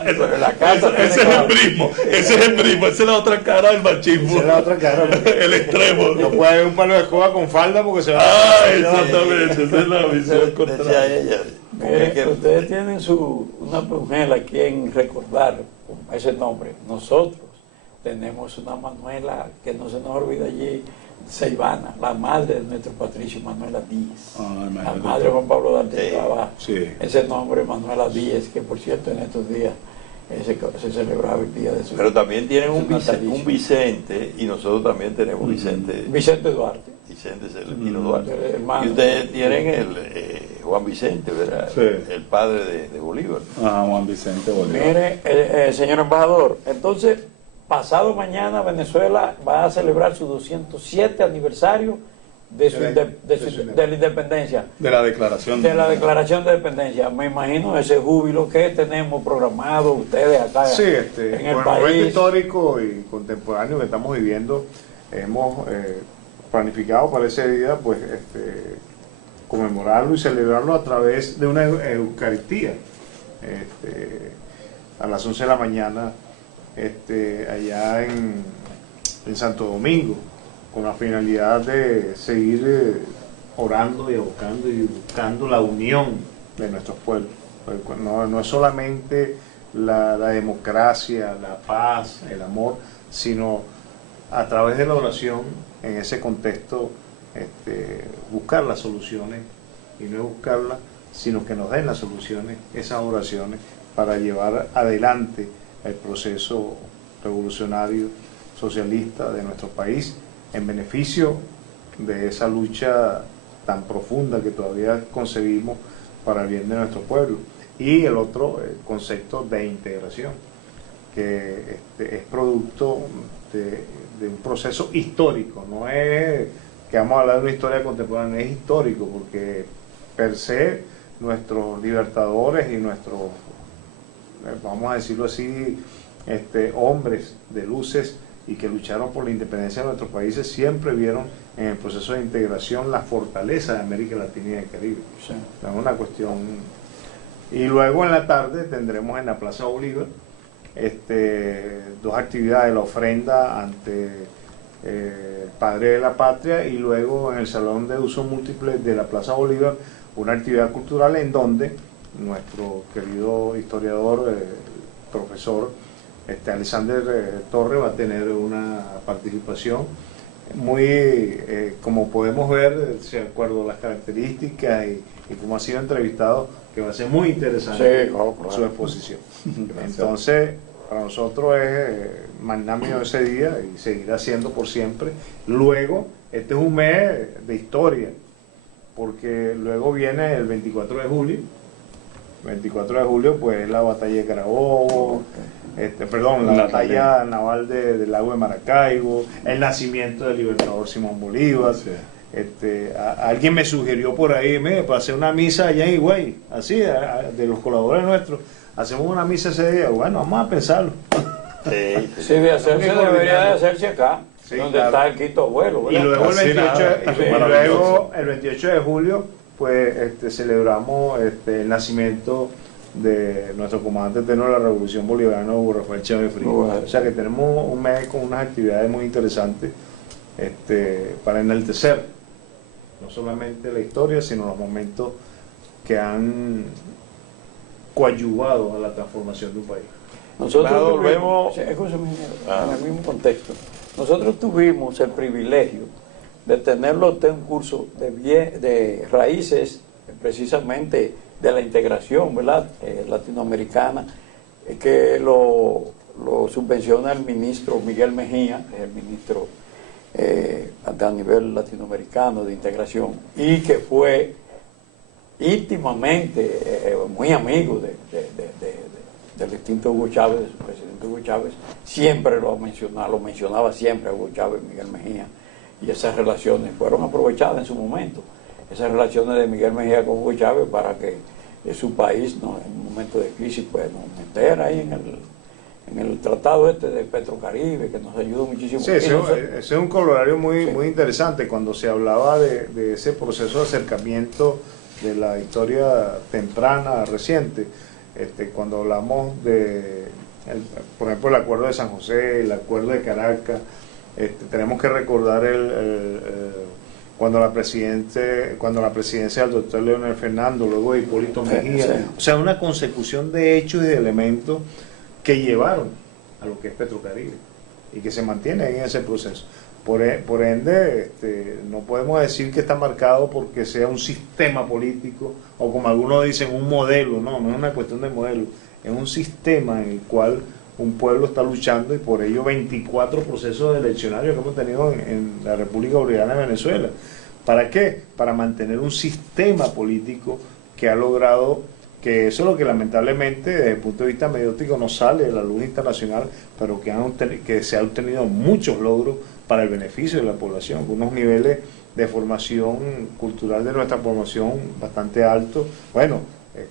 Pero en la casa ese es el primo, esa es la otra cara del machismo. Esa es la otra cara. El extremo. No puede haber un palo de escoba con falda porque se va exactamente, esa es la visión contraria. Decía ella. Ustedes tienen una mujer a quien recordar con ese nombre. Nosotros tenemos una Manuela que no se nos olvida allí, Seivana, la madre de nuestro patricio Manuela Díez. La madre de Juan Pablo Duarte estaba ese nombre, Manuela Díez, que por cierto en estos días se celebraba el día de su. Pero también tienen un Vicente, y nosotros también tenemos Vicente Duarte. Vicente Celestino Duarte. Y ustedes tienen el Juan Vicente, ¿verdad? Sí. El padre de Bolívar. Juan Vicente Bolívar. Mire, señor embajador, entonces, pasado mañana Venezuela va a celebrar su 207 aniversario de la independencia. De la declaración. De la declaración de independencia. Me imagino ese júbilo que tenemos programado ustedes acá en el país. Momento histórico y contemporáneo que estamos viviendo, hemos planificado para ese día, pues, conmemorarlo y celebrarlo a través de una Eucaristía. A las 11 de la mañana, allá en Santo Domingo, con la finalidad de seguir orando y evocando y buscando la unión de nuestros pueblos. No es solamente la democracia, la paz, el amor, sino a través de la oración, en ese contexto, buscar las soluciones, y no buscarlas, sino que nos den las soluciones, esas oraciones, para llevar adelante el proceso revolucionario socialista de nuestro país, en beneficio de esa lucha tan profunda que todavía concebimos para el bien de nuestro pueblo. Y el otro, el concepto de integración, que es producto de un proceso histórico, no es que vamos a hablar de una historia contemporánea, es histórico, porque per se nuestros libertadores y nuestros, vamos a decirlo así, hombres de luces y que lucharon por la independencia de nuestros países, siempre vieron en el proceso de integración la fortaleza de América Latina y del Caribe. Sí. Es una cuestión. Y luego en la tarde tendremos en la Plaza Bolívar dos actividades: la ofrenda ante el Padre de la Patria, y luego en el Salón de Uso Múltiple de la Plaza Bolívar una actividad cultural en donde nuestro querido historiador, profesor Alexander Torre, va a tener una participación muy, como podemos ver, de acuerdo a las características y como ha sido entrevistado, que va a ser muy interesante, sí, claro. Su exposición. Entonces, para nosotros es magnánimo ese día y seguirá siendo por siempre. Luego, este es un mes de historia, porque luego viene el 24 de julio. 24 de julio, pues la batalla de Carabobo, la batalla naval del lago de Maracaibo, el nacimiento del libertador Simón Bolívar. Sí. Alguien me sugirió por ahí, para hacer una misa allá en Higüey, así, de los colaboradores nuestros, hacemos una misa ese día. Bueno, vamos a pensarlo. Sí, de hacerse, debería de hacerse acá, sí, donde claro está el Quito Abuelo, ¿verdad? Y luego el 28 de julio, pues celebramos el nacimiento de nuestro comandante eterno de la Revolución Bolivariana, Hugo Rafael Chávez Frías. O sea que tenemos un mes con unas actividades muy interesantes para enaltecer no solamente la historia, sino los momentos que han coadyuvado a la transformación de un país. Nosotros volvemos, en el mismo contexto, nosotros tuvimos el privilegio de tenerlo en un curso de raíces, precisamente de la integración, ¿verdad?, latinoamericana, que lo subvenciona el ministro Miguel Mejía, el ministro a nivel latinoamericano de integración, y que fue íntimamente muy amigo del distinto Hugo Chávez, del presidente Hugo Chávez. Siempre lo mencionaba siempre a Hugo Chávez, Miguel Mejía, y esas relaciones fueron aprovechadas en su momento, esas relaciones de Miguel Mejía con Hugo Chávez, para que su país, en un momento de crisis, pues nos meter ahí en el tratado de Petrocaribe, que nos ayudó muchísimo. Sí, ese es un corolario muy interesante, cuando se hablaba de ese proceso de acercamiento de la historia temprana, reciente. Cuando hablamos por ejemplo, el acuerdo de San José, el acuerdo de Caracas, tenemos que recordar cuando la presidencia del doctor Leonel Fernando, luego de Hipólito Mejía, sí. O sea, una consecución de hechos y de elementos que llevaron a lo que es Petrocaribe y que se mantiene en ese proceso. Por ende, no podemos decir que está marcado porque sea un sistema político, o como algunos dicen, un modelo. No es una cuestión de modelo, es un sistema en el cual un pueblo está luchando, y por ello 24 procesos eleccionarios que hemos tenido en la República Bolivariana de Venezuela. ¿Para qué? Para mantener un sistema político que ha logrado, que eso es lo que lamentablemente desde el punto de vista mediático no sale de la luz internacional, pero que se han obtenido muchos logros para el beneficio de la población, con unos niveles de formación cultural de nuestra población bastante altos. Bueno,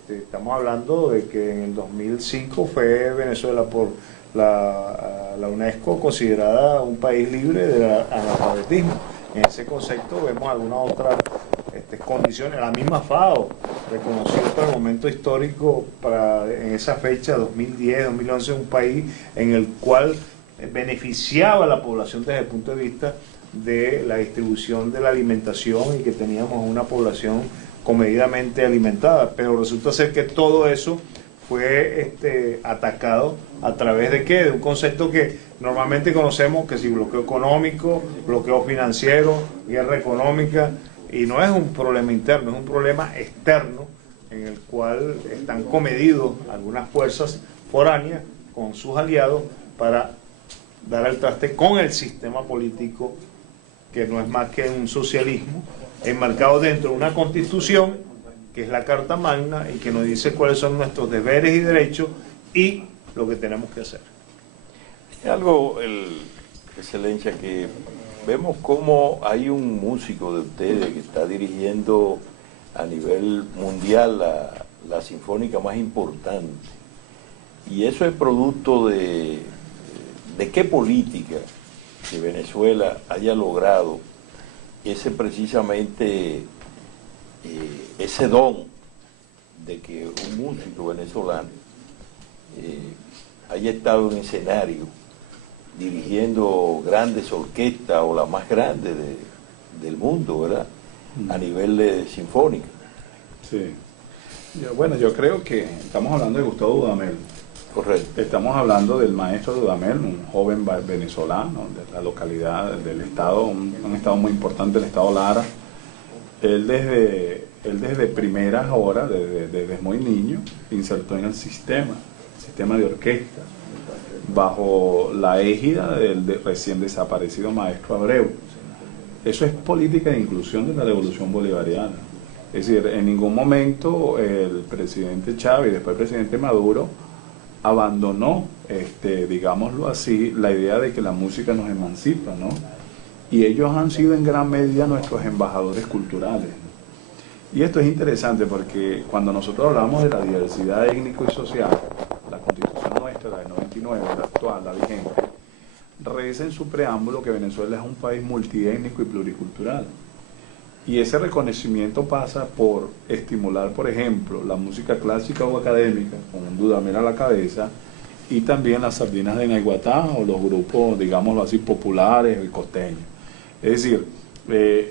estamos hablando de que en el 2005 fue Venezuela por la UNESCO considerada un país libre del analfabetismo. En ese concepto vemos algunas otras condiciones. La misma FAO reconoció para el momento histórico, en esa fecha, 2010, 2011, un país en el cual beneficiaba a la población desde el punto de vista de la distribución de la alimentación, y que teníamos una población comedidamente alimentada. Pero resulta ser que todo eso fue atacado a través de ¿qué? De un concepto que normalmente conocemos, que si bloqueo económico, bloqueo financiero, guerra económica, y no es un problema interno, es un problema externo en el cual están comedidos algunas fuerzas foráneas con sus aliados para dar al traste con el sistema político, que no es más que un socialismo enmarcado dentro de una constitución que es la Carta Magna y que nos dice cuáles son nuestros deberes y derechos y lo que tenemos que hacer. Es algo, Excelencia, que vemos como hay un músico de ustedes que está dirigiendo a nivel mundial la sinfónica más importante. Y eso es producto de qué política que Venezuela haya logrado ese precisamente ese don de que un músico venezolano haya estado en escenario dirigiendo grandes orquestas o la más grande del mundo, ¿verdad? A nivel de sinfónica. Sí. Bueno, yo creo que estamos hablando de Gustavo Dudamel. Correcto. Estamos hablando del maestro Dudamel, un joven venezolano de la localidad, del estado, un estado muy importante, el estado Lara. Él desde primeras horas, desde muy niño, insertó en el sistema de orquesta, bajo la égida del recién desaparecido maestro Abreu. Eso es política de inclusión de la revolución bolivariana. Es decir, en ningún momento el presidente Chávez y después el presidente Maduro abandonó, digámoslo así, la idea de que la música nos emancipa, ¿no? Y ellos han sido en gran medida nuestros embajadores culturales. Y esto es interesante porque cuando nosotros hablamos de la diversidad étnico y social, la Constitución nuestra, la de 99, la actual, la vigente, reza en su preámbulo que Venezuela es un país multiétnico y pluricultural. Y ese reconocimiento pasa por estimular, por ejemplo, la música clásica o académica, con un Dudamel a la cabeza, y también las sardinas de Naiguatá o los grupos, digámoslo así, populares y costeños. Es decir,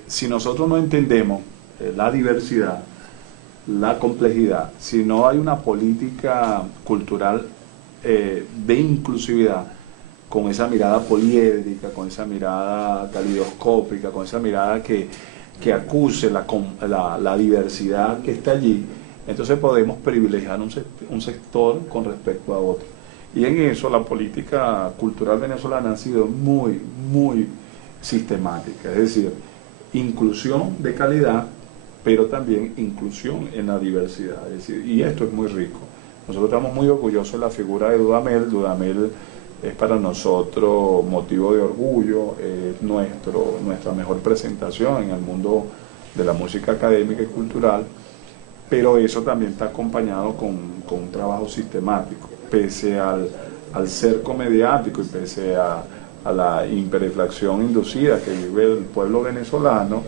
si nosotros no entendemos la diversidad, la complejidad, si no hay una política cultural de inclusividad, con esa mirada poliédrica, con esa mirada calidoscópica, con esa mirada que acuse la diversidad que está allí, entonces podemos privilegiar un sector con respecto a otro. Y en eso la política cultural venezolana ha sido muy, muy sistemática, es decir, inclusión de calidad, pero también inclusión en la diversidad, es decir, y esto es muy rico. Nosotros estamos muy orgullosos de la figura de Dudamel. Dudamel es para nosotros motivo de orgullo, es nuestra mejor presentación en el mundo de la música académica y cultural, pero eso también está acompañado con un trabajo sistemático, pese al cerco mediático y pese a la hiperinflación inducida que vive el pueblo venezolano.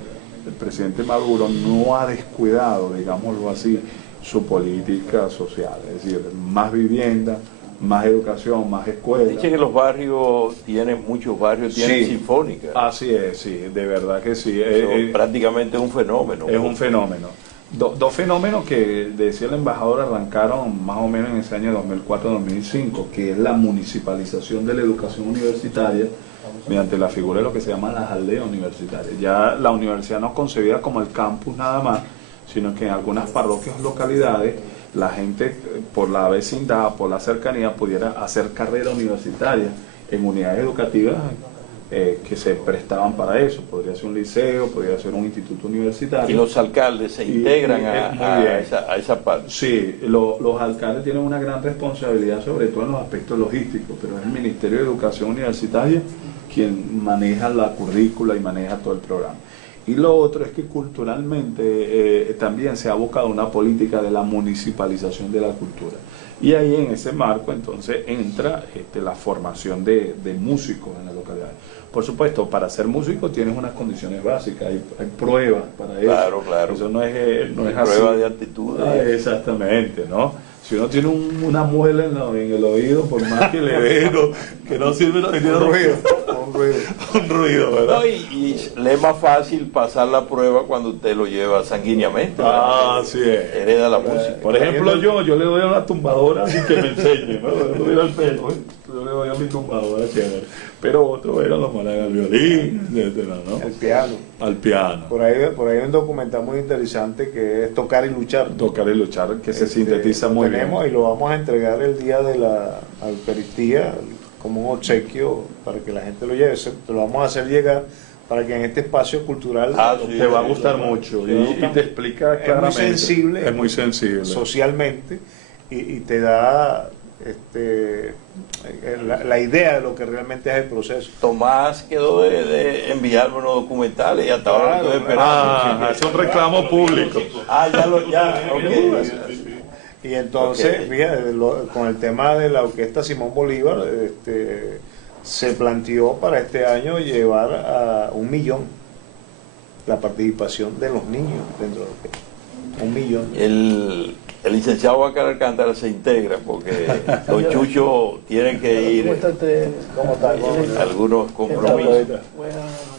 El presidente Maduro no ha descuidado, digámoslo así, su política social, es decir, más vivienda, más educación, más escuelas. Dice que los barrios muchos barrios tienen sí, sinfónica. Así es, sí, de verdad que sí. Prácticamente es un fenómeno. Es un fenómeno. Dos fenómenos que, decía el embajador, arrancaron más o menos en ese año 2004-2005, que es la municipalización de la educación universitaria mediante la figura de lo que se llama las aldeas universitarias. Ya la universidad no es concebida como el campus nada más, sino que en algunas parroquias o localidades la gente, por la vecindad, por la cercanía, pudiera hacer carrera universitaria en unidades educativas que se prestaban para eso. Podría ser un liceo, podría ser un instituto universitario. Y los alcaldes se integran a esa parte. Sí, los alcaldes tienen una gran responsabilidad, sobre todo en los aspectos logísticos, pero es el Ministerio de Educación Universitaria quien maneja la currícula y maneja todo el programa. Y lo otro es que culturalmente también se ha abocado una política de la municipalización de la cultura. Y ahí en ese marco entonces entra la formación de músicos en la localidad. Por supuesto, para ser músico tienes unas condiciones básicas, hay pruebas para eso. Claro. Eso no es prueba de aptitud. Exactamente, ¿no? Si uno tiene una muela en el oído, por más que le dé, que no sirve, no tiene un ruido, ¿verdad? No, y le es más fácil pasar la prueba cuando usted lo lleva sanguíneamente. Sí es. Hereda la música. Por ejemplo, yo le doy a una tumbadora sin que me enseñe, ¿no? Yo le doy al pelo, yo le doy a mi tumbadora, chévere. Pero otro era lo maneja al violín, etcétera, ¿no? El piano. Al piano. Por ahí hay un documental muy interesante que es Tocar y Luchar. Tocar y luchar, que se sintetiza muy bien. Y lo vamos a entregar el día de la Eucaristía como un obsequio para que la gente lo lleve. Te lo vamos a hacer llegar para que en este espacio cultural te va a gustar mucho y te explica claramente. Es muy sensible socialmente y te da la idea de lo que realmente es el proceso. Tomás quedó de enviarme unos documentales y hasta ahora estoy esperando. Es un reclamo público. Y entonces, fíjate, con el tema de la orquesta Simón Bolívar, se planteó para este año llevar a 1 millón la participación de los niños dentro de la orquesta. 1 millón. El licenciado Huáscar Alcántara se integra porque don Chucho tiene que ir a algunos compromisos.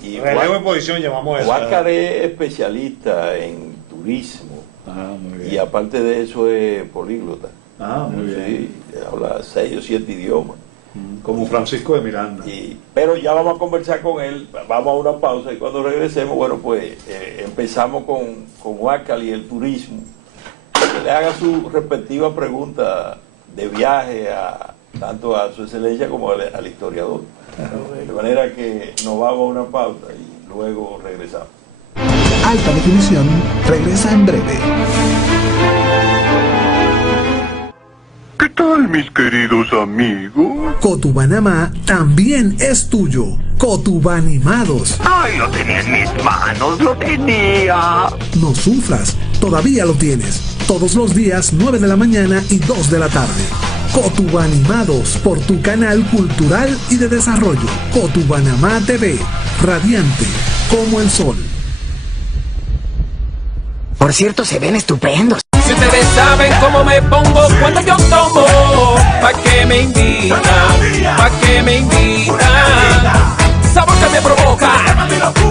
Y relevo de posición llamamos eso. Huáscar es especialista en turismo. Muy bien. Y aparte de eso es políglota. Muy bien. Sí, habla 6 o 7 idiomas. Como Francisco de Miranda. Pero ya vamos a conversar con él, vamos a una pausa y cuando regresemos, bueno, pues empezamos con Huáscar y el turismo. Que le haga su respectiva pregunta de viaje tanto a su excelencia como al historiador. De manera que nos vamos a una pausa y luego regresamos. Alta Definición regresa en breve. ¿Qué tal, mis queridos amigos? Cotubanamá también es tuyo. Cotubanimados. ¡Ay, lo tenía en mis manos! ¡Lo tenía! No sufras, todavía lo tienes. Todos los días, 9 de la mañana y 2 de la tarde. Cotubanimados por tu canal cultural y de desarrollo. Cotubanamá TV, radiante como el sol. Por cierto, se ven estupendos. Si ustedes saben cómo me pongo cuando yo tomo, ¿pa' qué me invitan? ¿Pa' qué me invitan? Sabor que me provoca,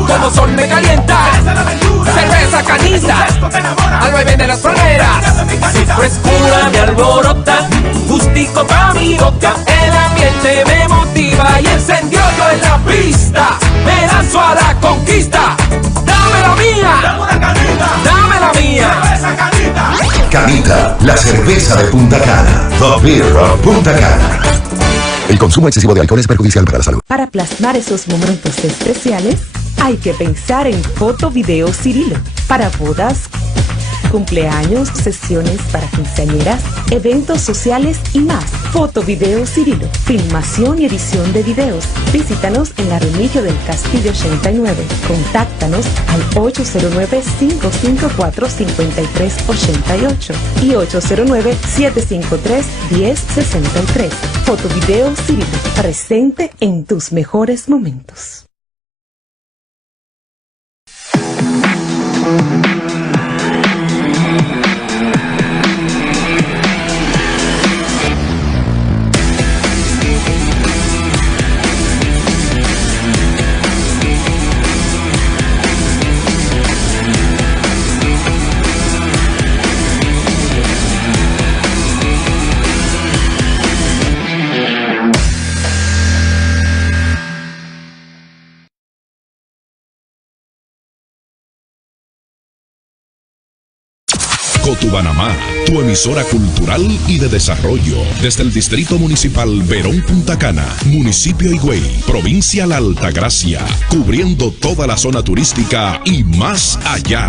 como sol me calienta. Cerveza canita, al vaivén de las praderas. Su frescura me alborota, gustico pa' mi boca. El ambiente me motiva y encendió yo en la pista. Me lanzo a la conquista. Dame la mía, dame una canita, dame la mía. Cerveza canita. Canita, la cerveza de Punta Cana. The Beer of Punta Cana. El consumo excesivo de alcohol es perjudicial para la salud. Para plasmar esos momentos especiales, hay que pensar en Foto Video Cirilo. Para bodas, cumpleaños, sesiones para quinceañeras, eventos sociales y más. Foto Video Cirilo. Filmación y edición de videos. Visítanos en la Remigio del Castillo 89. Contáctanos al 809-554-5388 y 809-753-1063. Foto Video Cirilo. Presente en tus mejores momentos. Cotubanamá, tu emisora cultural y de desarrollo. Desde el Distrito Municipal Verón Punta Cana, Municipio Higüey, Provincia La Altagracia, cubriendo toda la zona turística y más allá.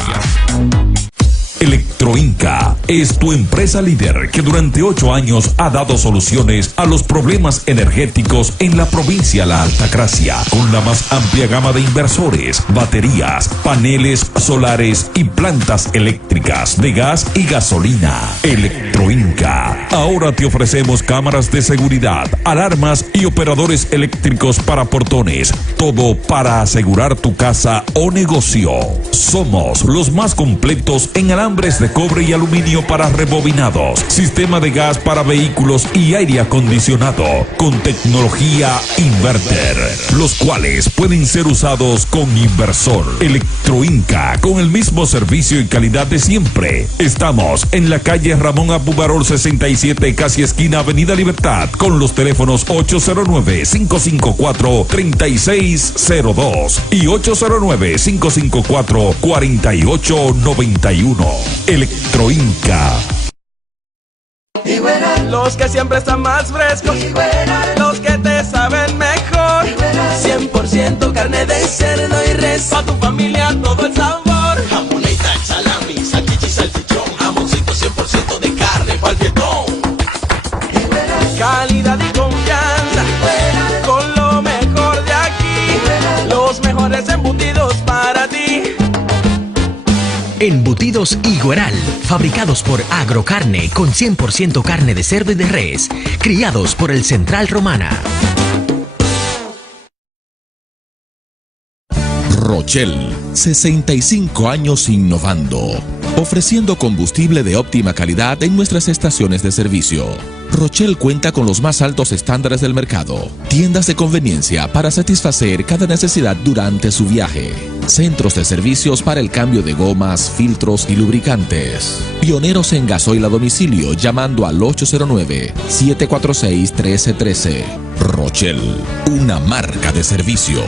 Electroinca es tu empresa líder que durante 8 años ha dado soluciones a los problemas energéticos en la provincia La Altagracia, con la más amplia gama de inversores, baterías, paneles solares y plantas eléctricas de gas y gasolina. Electroinca. Ahora te ofrecemos cámaras de seguridad, alarmas y operadores eléctricos para portones. Todo para asegurar tu casa o negocio. Somos los más completos en alambres de cobre y aluminio para rebobinados, sistema de gas para vehículos y aire acondicionado con tecnología inverter, los cuales pueden ser usados con inversor. Electroinca, con el mismo servicio y calidad de siempre. Estamos en la calle Ramón Abubarol 67, casi esquina Avenida Libertad, con los teléfonos 809-554-3602 y 809-554-4891. Electroinca. Los que siempre están más frescos, los que te saben mejor. 100% carne de cerdo y res, pa' tu familia todo el sabor. Jamoneta, salami, salchicha y salchichón, jamoncito 100% de carne pa'l fiestón. Calidad y confianza, con lo mejor de aquí, los mejores embutidos para ti. Embutidos Higueral, fabricados por Agrocarne con 100% carne de cerdo y de res, criados por el Central Romana. Rochelle, 65 años innovando, ofreciendo combustible de óptima calidad en nuestras estaciones de servicio. Rochelle cuenta con los más altos estándares del mercado, tiendas de conveniencia para satisfacer cada necesidad durante su viaje, centros de servicios para el cambio de gomas, filtros y lubricantes, pioneros en gasoil a domicilio llamando al 809-746-1313. Rochelle, una marca de servicio.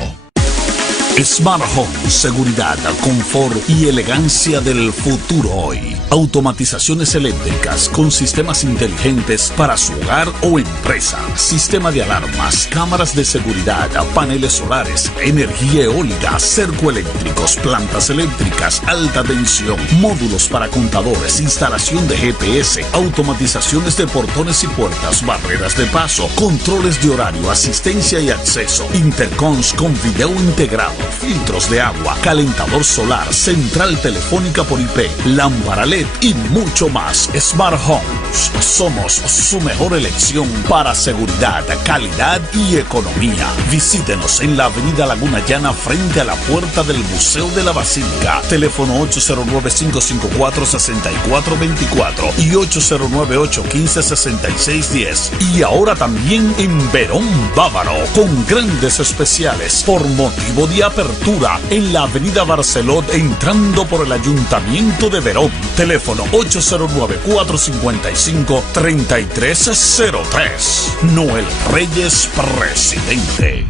Smart Home, seguridad, confort y elegancia del futuro hoy. Automatizaciones eléctricas con sistemas inteligentes para su hogar o empresa. Sistema de alarmas, cámaras de seguridad, paneles solares, energía eólica, cercoeléctricos, plantas eléctricas, alta tensión, módulos para contadores, instalación de GPS, automatizaciones de portones y puertas, barreras de paso, controles de horario, asistencia y acceso, intercoms con video integrado, filtros de agua, calentador solar, central telefónica por IP, lámpara LED y mucho más. Smart Homes, somos su mejor elección para seguridad, calidad y economía. Visítenos en la avenida Laguna Llana frente a la puerta del Museo de la Basílica. Teléfono 809-554-6424 y 809-815-6610. Y ahora también en Verón Bávaro, con grandes especiales por motivo de apertura en la avenida Barceló entrando por el Ayuntamiento de Verón. Teléfono 809-455-3303. Noel Reyes, presidente.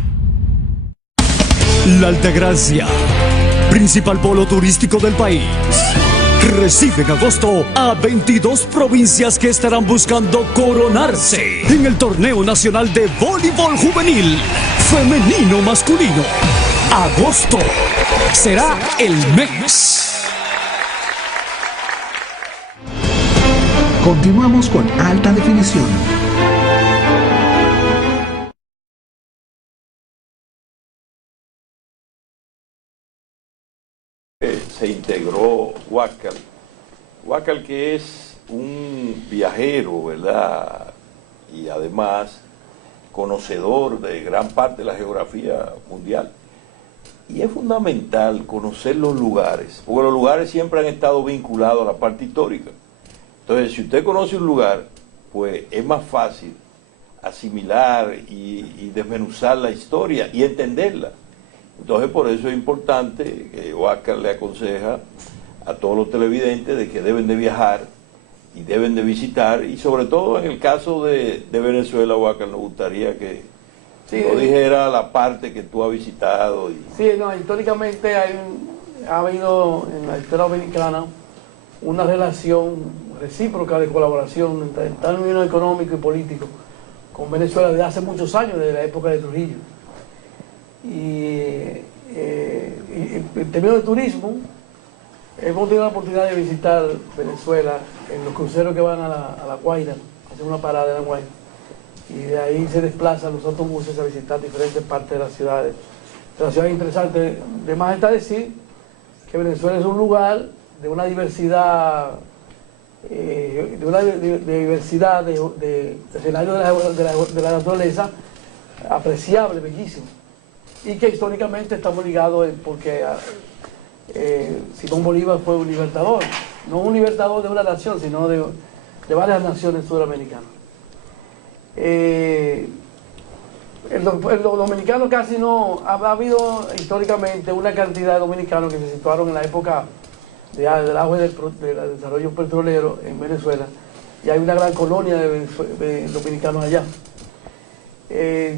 La Altagracia, principal polo turístico del país, recibe en agosto a 22 provincias que estarán buscando coronarse en el Torneo Nacional de Voleibol Juvenil Femenino Masculino. Agosto será el mes. Continuamos con Alta Definición. Se integró Huáscar. Huáscar, que es un viajero, ¿verdad? Y además conocedor de gran parte de la geografía mundial. Y es fundamental conocer los lugares, porque los lugares siempre han estado vinculados a la parte histórica. Entonces, si usted conoce un lugar, pues es más fácil asimilar y desmenuzar la historia y entenderla. Entonces, por eso es importante que Huáscar le aconseja a todos los televidentes de que deben de viajar y deben de visitar, y sobre todo en el caso de Venezuela, Huáscar, nos gustaría que nos dijera la parte que tú has visitado. Sí, no, históricamente ha habido en la historia dominicana una relación recíproca de colaboración en términos económicos y políticos con Venezuela desde hace muchos años, desde la época de Trujillo. Y en términos de turismo, hemos tenido la oportunidad de visitar Venezuela en los cruceros que van a la Guaira, hacen una parada en la Guaira, y de ahí se desplazan los autobuses a visitar diferentes partes de las ciudades. De las ciudades interesantes. De más está decir que Venezuela es un lugar de una diversidad, de escenarios de la naturaleza apreciable, bellísimo, y que históricamente estamos ligados porque Simón Bolívar fue un libertador, no un libertador de una nación, sino de varias naciones sudamericanas. Los dominicanos casi no, ha habido históricamente una cantidad de dominicanos que se situaron en la época del auge del desarrollo petrolero en Venezuela, y hay una gran colonia de dominicanos allá.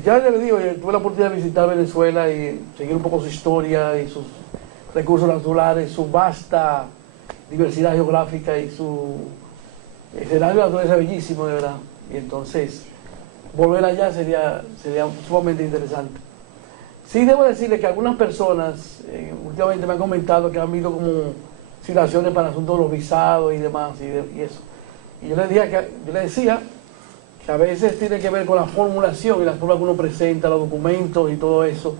Ya les digo, tuve la oportunidad de visitar Venezuela y seguir un poco su historia y sus recursos naturales, su vasta diversidad geográfica y su escenario de naturaleza bellísimo, de verdad. Y entonces, volver allá sería sumamente interesante. Sí debo decirle que algunas personas últimamente me han comentado que han habido como situaciones para asuntos de los visados y demás y eso. Y yo les decía que a veces tiene que ver con la formulación y la forma que uno presenta los documentos y todo eso,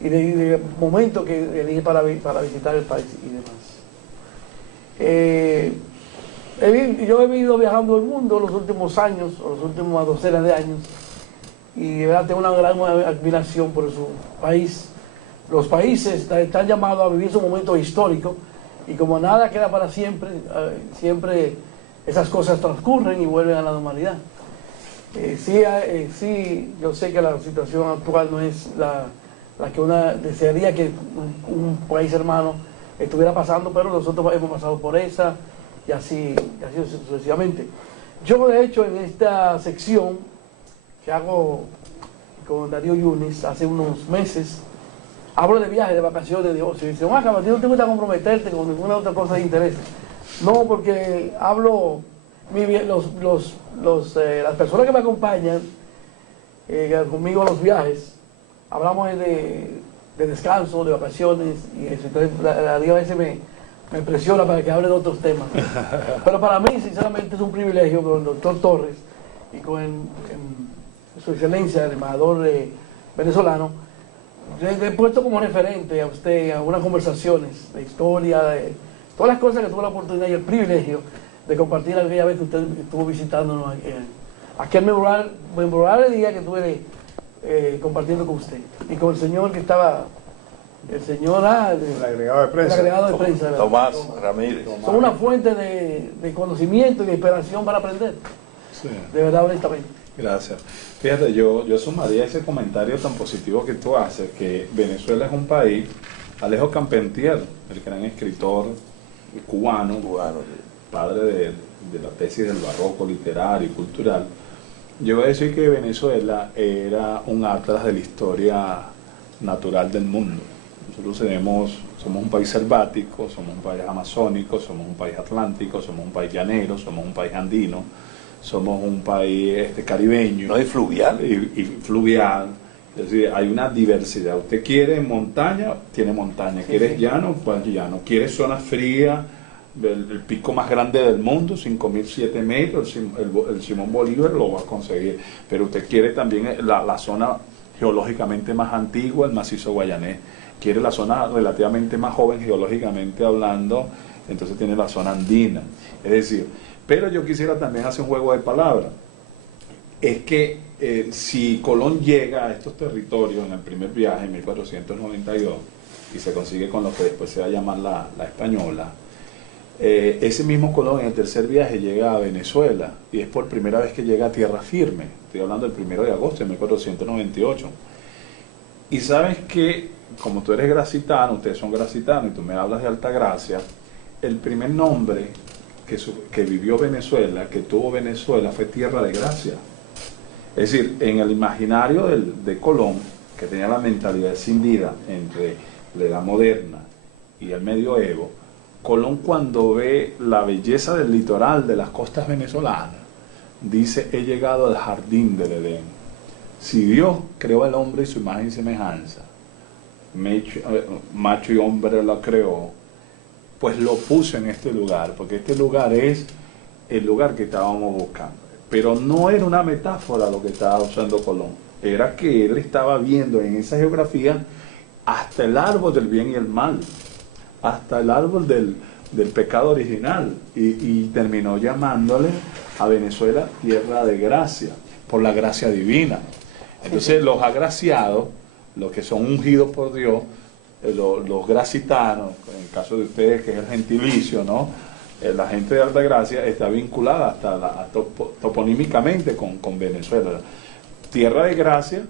y de momento que elige para visitar el país y demás. Yo he ido viajando el mundo los últimos años, o las últimas docenas de años, y de verdad tengo una gran admiración por su país. Los países están llamados a vivir su momento histórico, y como nada queda para siempre, siempre esas cosas transcurren y vuelven a la normalidad. Sí, yo sé que la situación actual no es la que uno desearía que un país hermano estuviera pasando, pero nosotros hemos pasado por esa y así sucesivamente. Yo, de hecho, en esta sección que hago con Darío Yunis hace unos meses, hablo de viajes, de vacaciones, de ocio. Y dicen, a ti no te gusta comprometerte con ninguna otra cosa de interés. No, porque hablo, las personas que me acompañan conmigo a los viajes, hablamos de descanso, de vacaciones, y eso. Entonces, a veces me presiona para que hable de otros temas. Pero para mí, sinceramente, es un privilegio con el doctor Torres y con su excelencia, el embajador venezolano. Le he puesto como referente a usted en algunas conversaciones de historia, de todas las cosas que tuve la oportunidad y el privilegio de compartir aquella vez que usted estuvo visitándonos aquel memorable día que estuve compartiendo con usted y con el señor que estaba, el agregado de prensa, Tomás Ramírez. Son una fuente de conocimiento y de inspiración para aprender. Sí. De verdad, honestamente. Gracias. Fíjate, yo sumaría ese comentario tan positivo que tú haces, que Venezuela es un país, Alejo Campentier, el gran escritor cubano, padre de la tesis del barroco literario y cultural, yo voy a decir que Venezuela era un atlas de la historia natural del mundo. Nosotros somos un país selvático, somos un país amazónico, somos un país atlántico, somos un país llanero, somos un país andino, somos un país caribeño. No, y fluvial. Y fluvial. Es decir, hay una diversidad. Usted quiere montaña, tiene montaña. ¿Quiere llano? Pues llano. ¿Quiere zona fría? El pico más grande del mundo, 5.007 metros, el Simón Bolívar lo va a conseguir. Pero usted quiere también la zona geológicamente más antigua, el macizo guayanés. Quiere la zona relativamente más joven geológicamente hablando, entonces tiene la zona andina. Es decir, pero yo quisiera también hacer un juego de palabras. Es que si Colón llega a estos territorios en el primer viaje en 1492 y se consigue con lo que después se va a llamar la española, ese mismo Colón en el tercer viaje llega a Venezuela y es por primera vez que llega a tierra firme. Estoy hablando del 1 de agosto de 1498. Y sabes que, como tú eres gracitano, ustedes son gracitanos y tú me hablas de Altagracia, el primer nombre que vivió Venezuela, que tuvo Venezuela, fue Tierra de Gracia. Es decir, en el imaginario de Colón, que tenía la mentalidad escindida entre la edad moderna y el medioevo, Colón, cuando ve la belleza del litoral de las costas venezolanas, dice: he llegado al jardín del Edén. Si Dios creó al hombre y su imagen y semejanza, macho y hombre lo creó, pues lo puso en este lugar, porque este lugar es el lugar que estábamos buscando. Pero no era una metáfora lo que estaba usando Colón, era que él estaba viendo en esa geografía hasta el árbol del bien y el mal, hasta el árbol del pecado original, y terminó llamándole a Venezuela tierra de gracia, por la gracia divina. Entonces los agraciados, los que son ungidos por Dios, los gracitanos, en el caso de ustedes que es el gentilicio, ¿no? la gente de Altagracia está vinculada hasta toponímicamente con Venezuela. Tierra de Gracia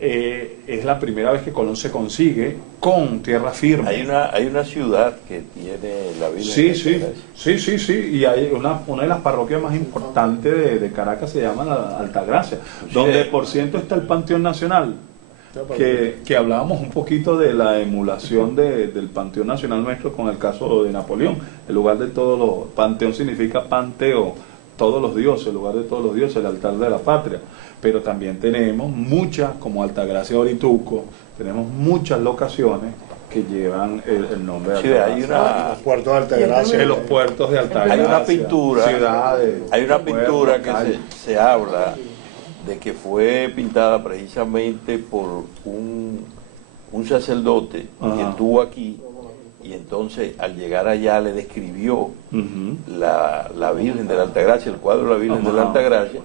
es la primera vez que Colón se consigue con tierra firme. Hay una ciudad que tiene la Virgen de Altagracia. Sí, y hay una de las parroquias más importantes de Caracas se llama la Altagracia, donde por ciento está el Panteón Nacional, que hablábamos un poquito de la emulación del Panteón Nacional nuestro con el caso de Napoleón. En lugar de todos los, panteón significa panteo, todos los dioses, en lugar de todos los dioses, el altar de la patria. Pero también tenemos muchas, como Altagracia Orituco, tenemos muchas locaciones que llevan el nombre de Altagracia. Los puertos de Altagracia. En los puertos de Altagracia. Hay una pintura, ciudades, hay una pintura que se habla de que fue pintada precisamente por un sacerdote que estuvo aquí, y entonces al llegar allá le describió la Virgen de la Altagracia, el cuadro de la Virgen de la Altagracia,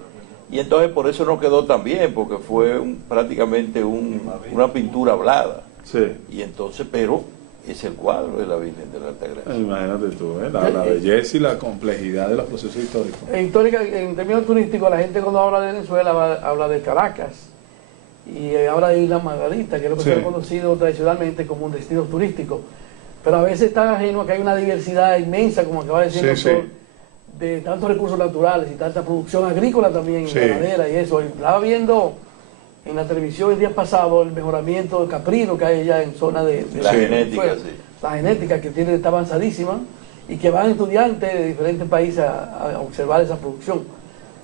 y entonces por eso no quedó tan bien, porque fue prácticamente una pintura hablada. Sí. Y entonces, pero es el cuadro de la Virgen de la Altagracia. Imagínate tú, la belleza y la complejidad de los procesos históricos. En términos turísticos, la gente cuando habla de Venezuela habla de Caracas y habla de Isla Margarita, que es lo que se ha conocido tradicionalmente como un destino turístico. Pero a veces está ajeno a que hay una diversidad inmensa, como acaba de decir el doctor, de tantos recursos naturales y tanta producción agrícola también, ganadera y eso. Y estaba viendo en la televisión el día pasado el mejoramiento del caprino que hay allá en zona de la genética, la genética que tiene, está avanzadísima, y que van estudiantes de diferentes países a observar esa producción.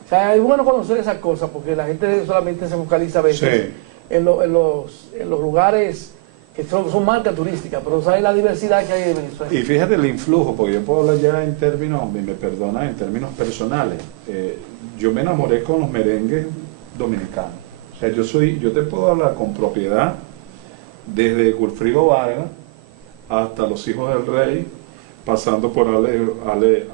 O sea, es bueno conocer esas cosas porque la gente solamente se focaliza a veces en los lugares que son marcas turísticas, pero sabe la diversidad que hay en Venezuela. Y fíjate el influjo, porque yo puedo hablar ya en términos, me perdonan, en términos personales. Yo me enamoré con los merengues dominicanos. O sea, yo te puedo hablar con propiedad desde Gulfrido Vargas hasta Los Hijos del Rey, pasando por Ale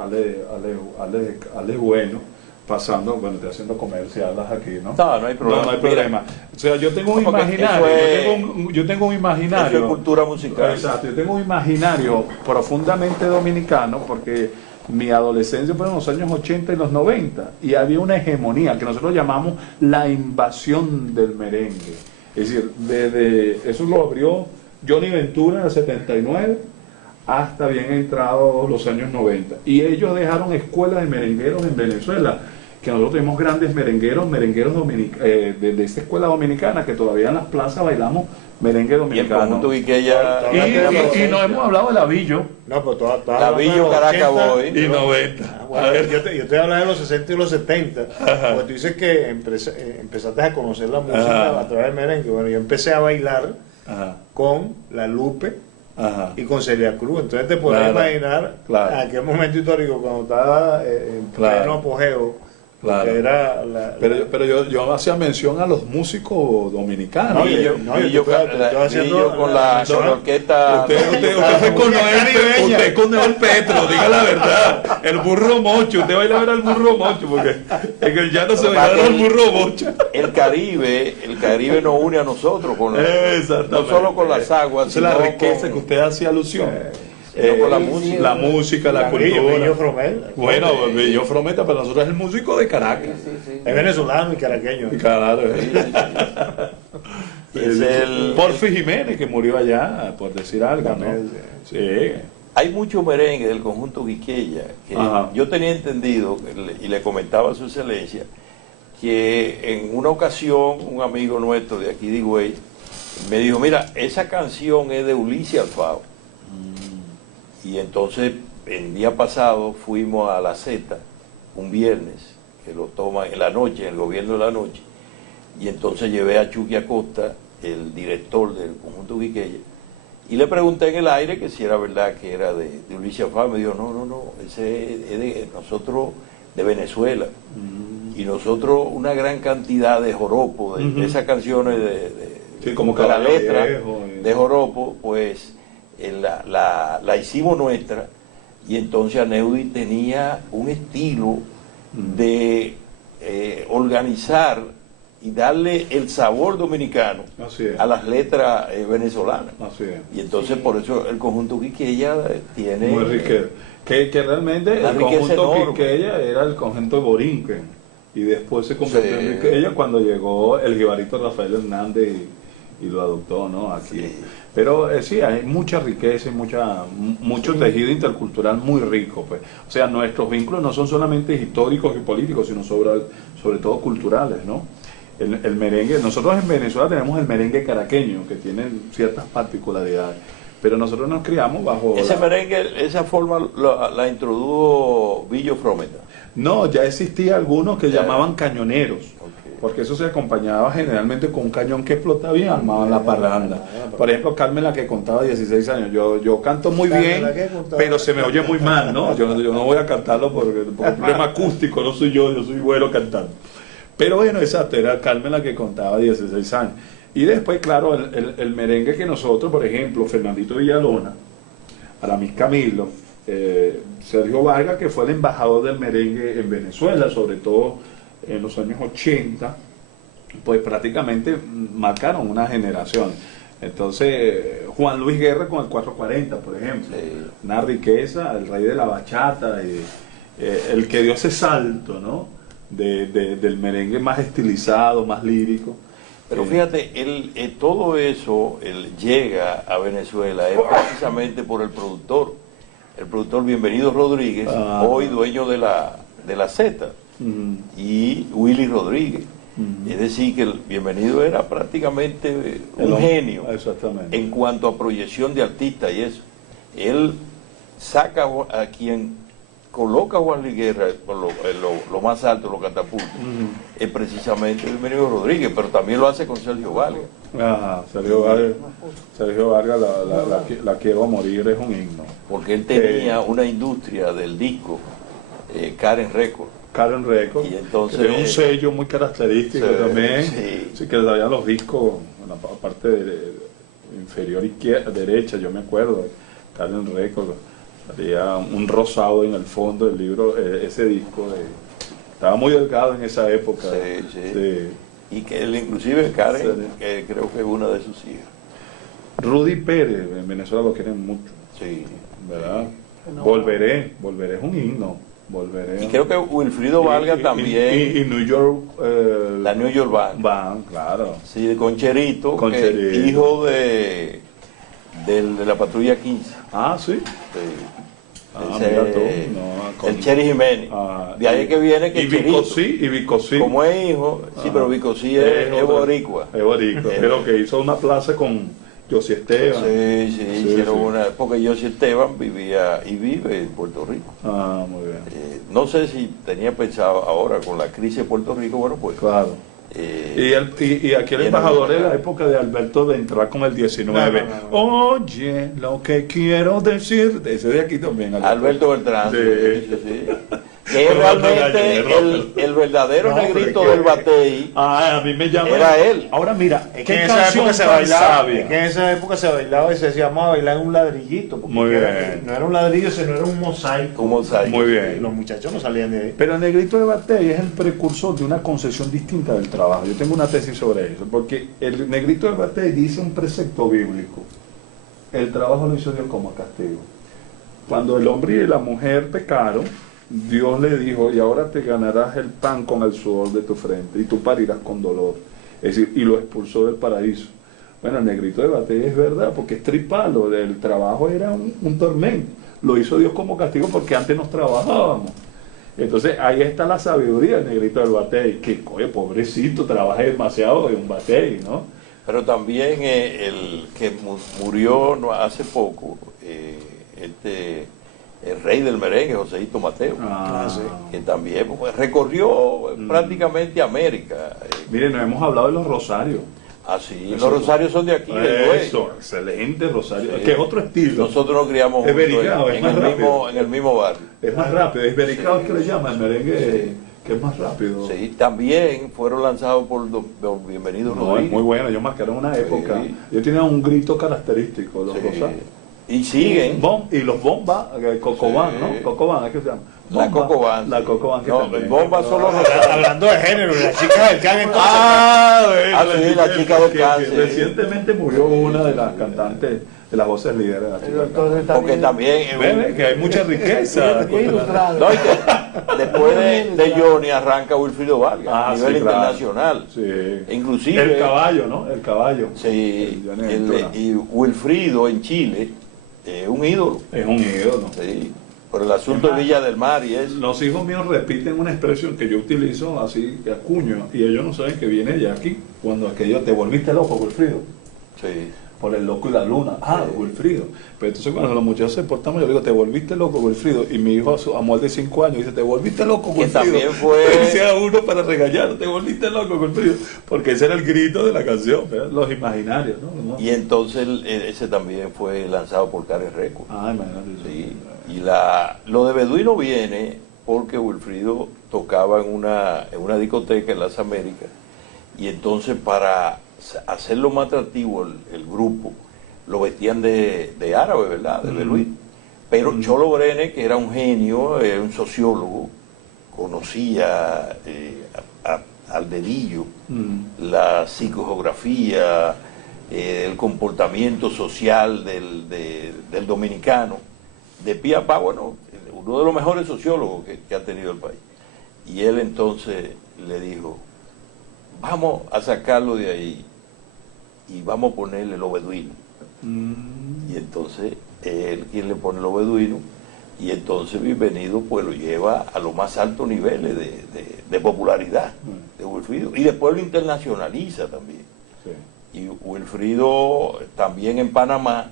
Bueno, pasando, bueno, estoy haciendo comerciales aquí, ¿no? No hay problema. No hay problema. O sea, yo tengo un imaginario, yo tengo un imaginario. Eso es cultura musical. Exacto, yo tengo un imaginario profundamente dominicano porque mi adolescencia fue en los años 80 y los 90 y había una hegemonía que nosotros llamamos la invasión del merengue. Es decir, desde eso lo abrió Johnny Ventura en el 79 hasta bien entrados los años 90. Y ellos dejaron escuelas de merengueros en Venezuela, que nosotros tenemos grandes merengueros de esta escuela dominicana, que todavía en las plazas bailamos merengue dominicano. Y nos hemos hablado de Lavillo. No, pues toda Lavillo, Caracas Boy. Y 90. Bueno, yo te hablaba de los 60 y los 70. Porque tú dices que empezaste a conocer la música a través del merengue. Bueno, yo empecé a bailar con La Lupe y con Celia Cruz. Entonces te podrás imaginar en aquel momento histórico cuando estaba en pleno apogeo. Era pero yo hacía mención a los músicos dominicanos. Yo con la orquesta. Usted con Noel Petro, diga la verdad. El burro mocho, usted va a ir a ver al burro mocho, porque ya no se va a ver al burro mocho. El Caribe nos une a nosotros, no solo con las aguas, sino la riqueza que usted hacía alusión. Con la música, la cultura. Bello Fromel. Bueno, Bello Frometa, para nosotros es el músico de Caracas. Es venezolano y caraqueño. Claro. Porfi Jiménez, que murió allá, por decir algo, ¿no? Sí. Hay mucho merengue del conjunto Quiqueya, que yo tenía entendido, y le comentaba a su excelencia, que en una ocasión un amigo nuestro de aquí de Higüey me dijo, mira, esa canción es de Ulises Alfao. Y entonces el día pasado fuimos a La Z, un viernes, que lo toman en la noche, en el gobierno de la noche, y entonces llevé a Chucky Acosta, el director del conjunto Quiqueya, y le pregunté en el aire que si era verdad que era de Ulises Alfao. Me dijo, no, ese es de nosotros, de Venezuela. Y nosotros una gran cantidad de joropo, de esas canciones como de la letra de joropo, pues la hicimos nuestra, y entonces Aneudi tenía un estilo de organizar y darle el sabor dominicano a las letras venezolanas. Y entonces por eso el conjunto Quiqueya tiene... Muy rico. Que realmente la el riqueza conjunto enorme. Quisqueya era el conjunto de Borinquen, y después se convirtió en Quisqueya cuando llegó el jibarito Rafael Hernández y lo adoptó, ¿no? Aquí. Sí. Pero sí, hay mucha riqueza y mucho tejido intercultural muy rico, pues. O sea, nuestros vínculos no son solamente históricos y políticos, sino sobre todo culturales, ¿no? El merengue, nosotros en Venezuela tenemos el merengue caraqueño, que tiene ciertas particularidades, pero nosotros nos criamos bajo... Ese merengue, esa forma la introdujo Billo Frometa. No, ya existía algunos que llamaban cañoneros, porque eso se acompañaba generalmente con un cañón que explotaba bien armado en la parranda. Por ejemplo, Carmen, la que contaba 16 años, yo canto muy bien, pero se me oye muy mal, ¿no? Yo no voy a cantarlo porque el problema acústico, no soy yo soy bueno cantando. Pero bueno, exacto, era Carmen la que contaba 16 años. Y después, claro, el merengue que nosotros, por ejemplo, Fernandito Villalona, Aramis Camilo, Sergio Vargas, que fue el embajador del merengue en Venezuela, sobre todo en los años 80, pues prácticamente marcaron una generación. Entonces, Juan Luis Guerra con el 440, por ejemplo, una riqueza, el rey de la bachata, el que dio ese salto, ¿no? Del merengue más estilizado, más lírico. Pero fíjate, todo eso llega a Venezuela es precisamente por el productor Bienvenido Rodríguez, hoy dueño de la Z, y Willy Rodríguez. Es decir, que el Bienvenido era prácticamente un genio en cuanto a proyección de artistas y eso. Él saca a quien coloca a Juan Luis Guerra por lo más alto, lo catapulta, es precisamente Bienvenido Rodríguez, pero también lo hace con Sergio Vargas. Sergio Vargas, la quiero a morir, es un himno. Porque él tenía una industria del disco, Karen Records. Y entonces, que tiene un sello muy característico también. Sí, que traían los discos en la parte inferior derecha, yo me acuerdo, Karen Records. Había un rosado en el fondo del libro, ese disco estaba muy delgado en esa época. Y que él, inclusive Karen, que creo que es una de sus hijas. Rudy Pérez, en Venezuela lo quieren mucho. Sí. ¿Verdad? Volveré es un himno. Y creo que Wilfrido Vargas también. Y New York. La New York Band. Claro. Sí, con Cherito, hijo de la Patrulla 15. Ah, sí. Mira tú, el Cheri Jiménez. De ahí que viene que y Vicosí. Como es hijo, pero Vicosí es boricua. Es boricua, pero que hizo una plaza con José Esteban. Sí, hicieron una, porque José Esteban vivía y vive en Puerto Rico. Muy bien. No sé si tenía pensado ahora con la crisis de Puerto Rico, bueno, pues. Claro. Y aquí el embajador de la época de Alberto de entrar con el 19. Oye, lo que quiero decir. Ese de aquí también. Alberto Beltrán. Sí. Que es realmente el verdadero negrito del batey. A mí me llama. Era él. Ahora mira, es que en esa época se bailaba. Es que en esa época se bailaba y se decía, vamos a bailar en un ladrillito. Muy bien. No era un ladrillo, sino era un mosaico. Muy bien. Los muchachos no salían de ahí. Pero el negrito de batey es el precursor de una concepción distinta del trabajo. Yo tengo una tesis sobre eso, porque el negrito de batey dice un precepto bíblico: el trabajo lo hizo Dios como castigo. Cuando el hombre y la mujer pecaron, Dios le dijo, y ahora te ganarás el pan con el sudor de tu frente, y tú parirás con dolor. Es decir, y lo expulsó del paraíso. Bueno, el negrito de batey es verdad, porque es tripalo, el trabajo era un tormento. Lo hizo Dios como castigo porque antes nos trabajábamos. Entonces ahí está la sabiduría del negrito del batey, que pobrecito, trabaja demasiado en un batey, ¿no? Pero también el que murió hace poco, el rey del merengue, Joséito Mateo, que también recorrió prácticamente América. Miren, nos hemos hablado de los rosarios. Sí, los rosarios son de aquí. Eso, excelente rosario, que es otro estilo. Nosotros nos criamos en el mismo barrio. Es más rápido, es bericado, es que le llaman el merengue, que es más rápido. Sí, también fueron lanzados por Don Bienvenido Rodríguez. Es muy bueno, ellos marcaron una época. Ellos tenían un grito característico, los rosarios. Y siguen. Y los bombas, Cocobán, ¿no? Cocobán, ¿es que se llama? La Cocobán. La Cocobán. No, el bomba solo hablando de género, la chica del can entonces. Sí, la chica del can. Recientemente murió una de las cantantes de las voces líderes de la chica. Porque también Ven, que hay mucha riqueza. No, y que después de Johnny arranca Wilfrido Vargas a nivel internacional. Sí. Inclusive El caballo, ¿no? El caballo. Sí. Y Wilfrido en Chile es un ídolo. Es un ídolo. Sí. Por el asunto de Villa del Mar y eso. Los hijos míos repiten una expresión que yo utilizo así, que acuño, y ellos no saben que viene de aquí. Cuando aquello te volviste loco, Wilfrido. Sí. Por el loco y la luna. Ah, Wilfrido. Pero entonces cuando los muchachos se portan, yo digo, te volviste loco, Wilfrido. Y mi hijo, a amor de 5 años, dice, te volviste loco, Wilfrido. Que también fue... Decía uno para regañar, te volviste loco, Wilfrido. Porque ese era el grito de la canción, ¿verdad? Los imaginarios, ¿no? Y entonces ese también fue lanzado por Cares Records. Ah, imagínate. Sí. Y lo de Beduino viene porque Wilfrido tocaba en una discoteca en las Américas. Y entonces para hacerlo más atractivo el grupo, lo vestían de árabe, ¿verdad? De beduíno. Pero Cholo Brenes, que era un genio, era un sociólogo, conocía al dedillo la psicogeografía, el comportamiento social del dominicano, de pie a pa, bueno, uno de los mejores sociólogos que ha tenido el país. Y él entonces le dijo, vamos a sacarlo de ahí y vamos a ponerle lo beduino. Y entonces él quien le pone lo beduino, y entonces Bienvenido pues lo lleva a los más altos niveles de popularidad de Wilfrido, y después lo internacionaliza también. Y Wilfrido también en Panamá,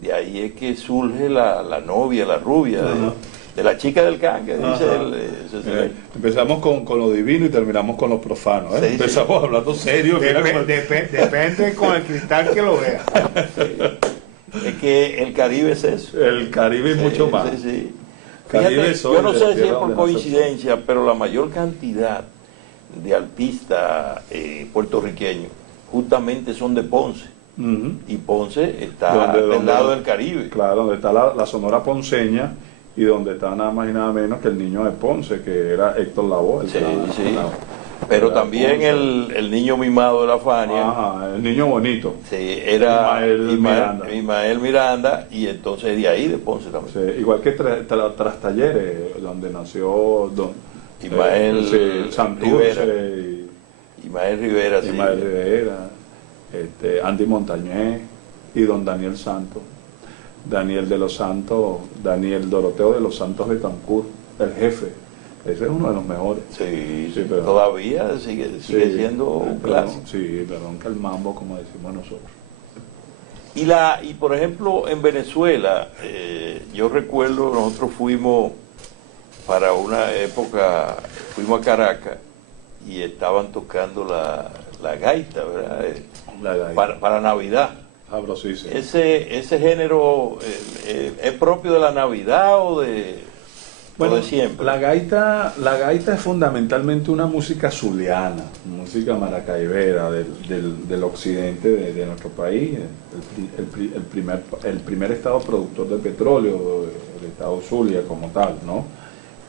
de ahí es que surge la novia, la rubia de la chica del can, que dice él. Empezamos con lo divino y terminamos con lo profano. Sí, empezamos hablando serio. Depende con el cristal que lo vea. Es que el Caribe es eso. El Caribe y mucho más. Fíjate, yo no sé si es por coincidencia, pero la mayor cantidad de artistas puertorriqueños justamente son de Ponce. Y Ponce está del lado del Caribe. Claro, donde está la Sonora Ponceña, y donde está nada más y nada menos que el niño de Ponce, que era Héctor Lavoe. Pero también el niño mimado de la Fania. Ajá, el niño bonito. Sí, era Ismael Miranda, y entonces de ahí de Ponce también. Sí, igual que Tras Talleres, donde nació Ismael Santurce. Ismael Rivera, Ismael Rivera, Andy Montañez y don Daniel Santos. Daniel de los Santos, Daniel Doroteo de los Santos de Betancourt, el jefe. Ese es uno de los mejores. Sí, pero todavía sigue siendo un clásico. Sí, perdón que el mambo, como decimos nosotros. Y por ejemplo, en Venezuela, yo recuerdo, nosotros fuimos para una época, fuimos a Caracas y estaban tocando la gaita, ¿verdad? La gaita. Para Navidad. Ese género es propio de la Navidad o de siempre. La gaita es fundamentalmente una música zuliana, música maracaibera del occidente de nuestro país, el primer estado productor de petróleo, el estado Zulia como tal, ¿no?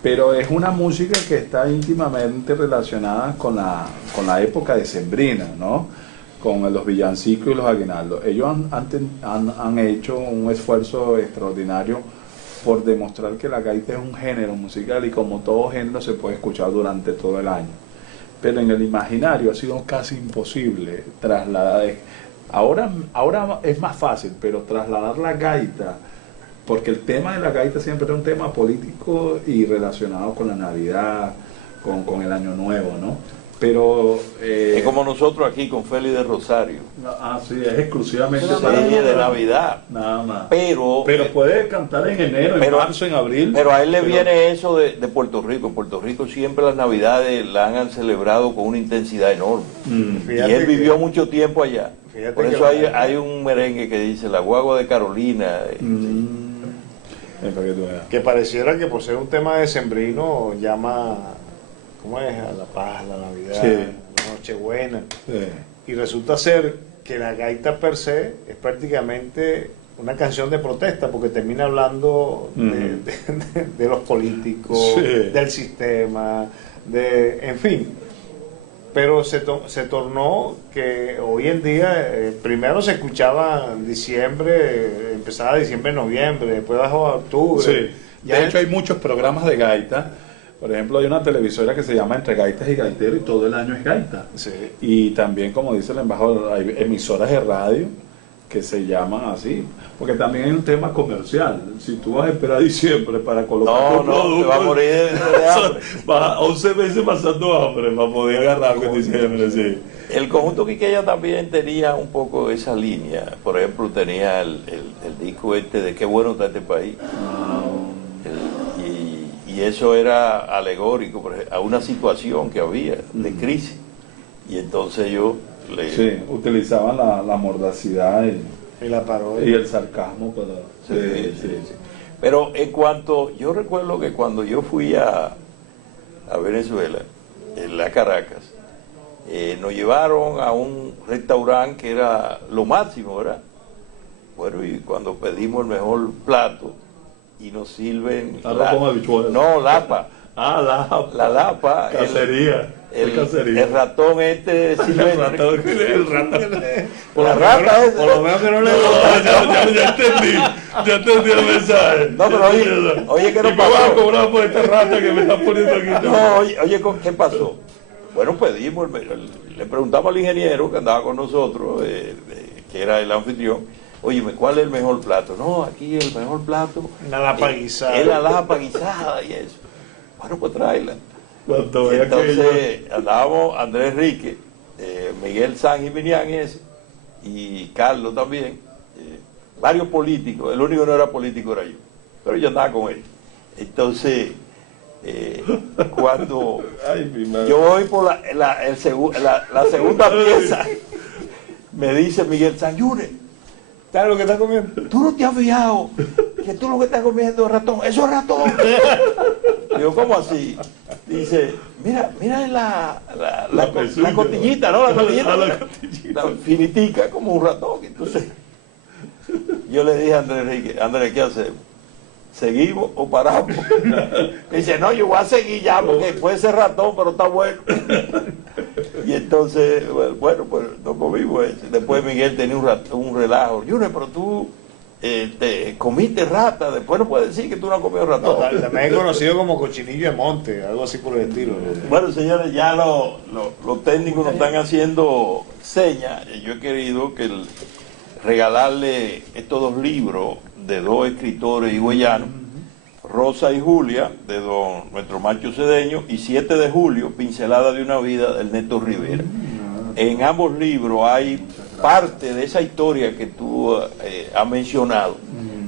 Pero es una música que está íntimamente relacionada con la época decembrina, ¿no? Con los villancicos y los aguinaldos. Ellos han hecho un esfuerzo extraordinario por demostrar que la gaita es un género musical, y como todo género se puede escuchar durante todo el año. Pero en el imaginario ha sido casi imposible trasladar. Ahora es más fácil, pero trasladar la gaita, porque el tema de la gaita siempre es un tema político y relacionado con la Navidad, con el Año Nuevo, ¿no? Pero es como nosotros aquí con Félix de Rosario. Sí, es exclusivamente para de Navidad. Nada más. Pero puede cantar en enero, en marzo, en abril. Pero a él le viene eso de Puerto Rico. En Puerto Rico siempre las Navidades la han celebrado con una intensidad enorme. Y él vivió mucho tiempo allá. Por eso hay un merengue que dice la guagua de Carolina. Que pareciera que por ser un tema decembrino llama, ¿cómo es? A la paz, la Navidad, la Nochebuena. Y resulta ser que la gaita per se es prácticamente una canción de protesta, porque termina hablando de los políticos, del sistema, en fin. pero se tornó que hoy en día, primero se escuchaba en diciembre, empezaba diciembre, noviembre, después bajó a octubre. Sí. De hecho hay muchos programas de gaita. Por ejemplo, hay una televisora que se llama Entre Gaitas y Gaiteros y todo el año es gaita. Sí. Y también, como dice el embajador, hay emisoras de radio que se llaman así, porque también hay un tema comercial. Si tú vas a esperar diciembre para colocar tu producto, te vas a morir de hambre. Vas 11 meses pasando hambre para poder agarrarlo en diciembre, sí. El conjunto Quiqueya también tenía un poco esa línea. Por ejemplo, tenía el disco de Qué bueno está este país. Y eso era alegórico por ejemplo, a una situación que había de crisis. Y entonces yo Sí, utilizaban la mordacidad y la parodia y el sarcasmo para... Sí. Pero en cuanto, yo recuerdo que cuando yo fui a Venezuela, en la Caracas, nos llevaron a un restaurante que era lo máximo, ¿verdad? Bueno, y cuando pedimos el mejor plato y nos sirven... No, lapa. La lapa. Cacería. El ratón silvestre. El ratón. La rata esa. Por lo menos que no le Ya entendí el mensaje. No, pero oye, ¿qué nos pasó? Me vas a cobrar por esta rata que me están poniendo aquí. No, oye, ¿qué pasó? Bueno, pedimos, le preguntamos al ingeniero que andaba con nosotros, que era el anfitrión, oye, ¿cuál es el mejor plato? No, aquí el mejor plato la lapa guisada. Es la lapa guisada y eso. Bueno, pues tráela. Entonces andábamos Andrés Rique, Miguel San Giminián y Carlos también, varios políticos. El único que no era político era yo, pero yo andaba con él. Entonces, cuando yo voy por la segunda pieza, me dice Miguel San, Yune, ¿sabes lo que estás comiendo? Tú no te has fijado que tú lo que estás comiendo es ratón. ¡Eso es ratón! Digo, ¿cómo así? Dice, mira la costillita, ¿no? La costillita. La finitica como un ratón. Entonces, yo le dije a Andrés, ¿qué hacemos? ¿Seguimos o paramos? Dice, no, yo voy a seguir ya porque puede ser ratón, pero está bueno. Y entonces, bueno, pues nos comimos eso. Después Miguel tenía un relajo. Junior, pero tú te comiste rata, después no puedes decir que tú no has comido ratón. No, también es conocido como cochinillo de monte, algo así por el estilo. Bueno, señores, ya los técnicos nos están haciendo señas. Yo he querido regalarle estos dos libros de dos escritores higüeyanos, Rosa y Julia, de nuestro Macho Cedeño, y 7 de julio, Pincelada de una vida, del Néstor Rivera. En ambos libros hay parte de esa historia que tú has mencionado,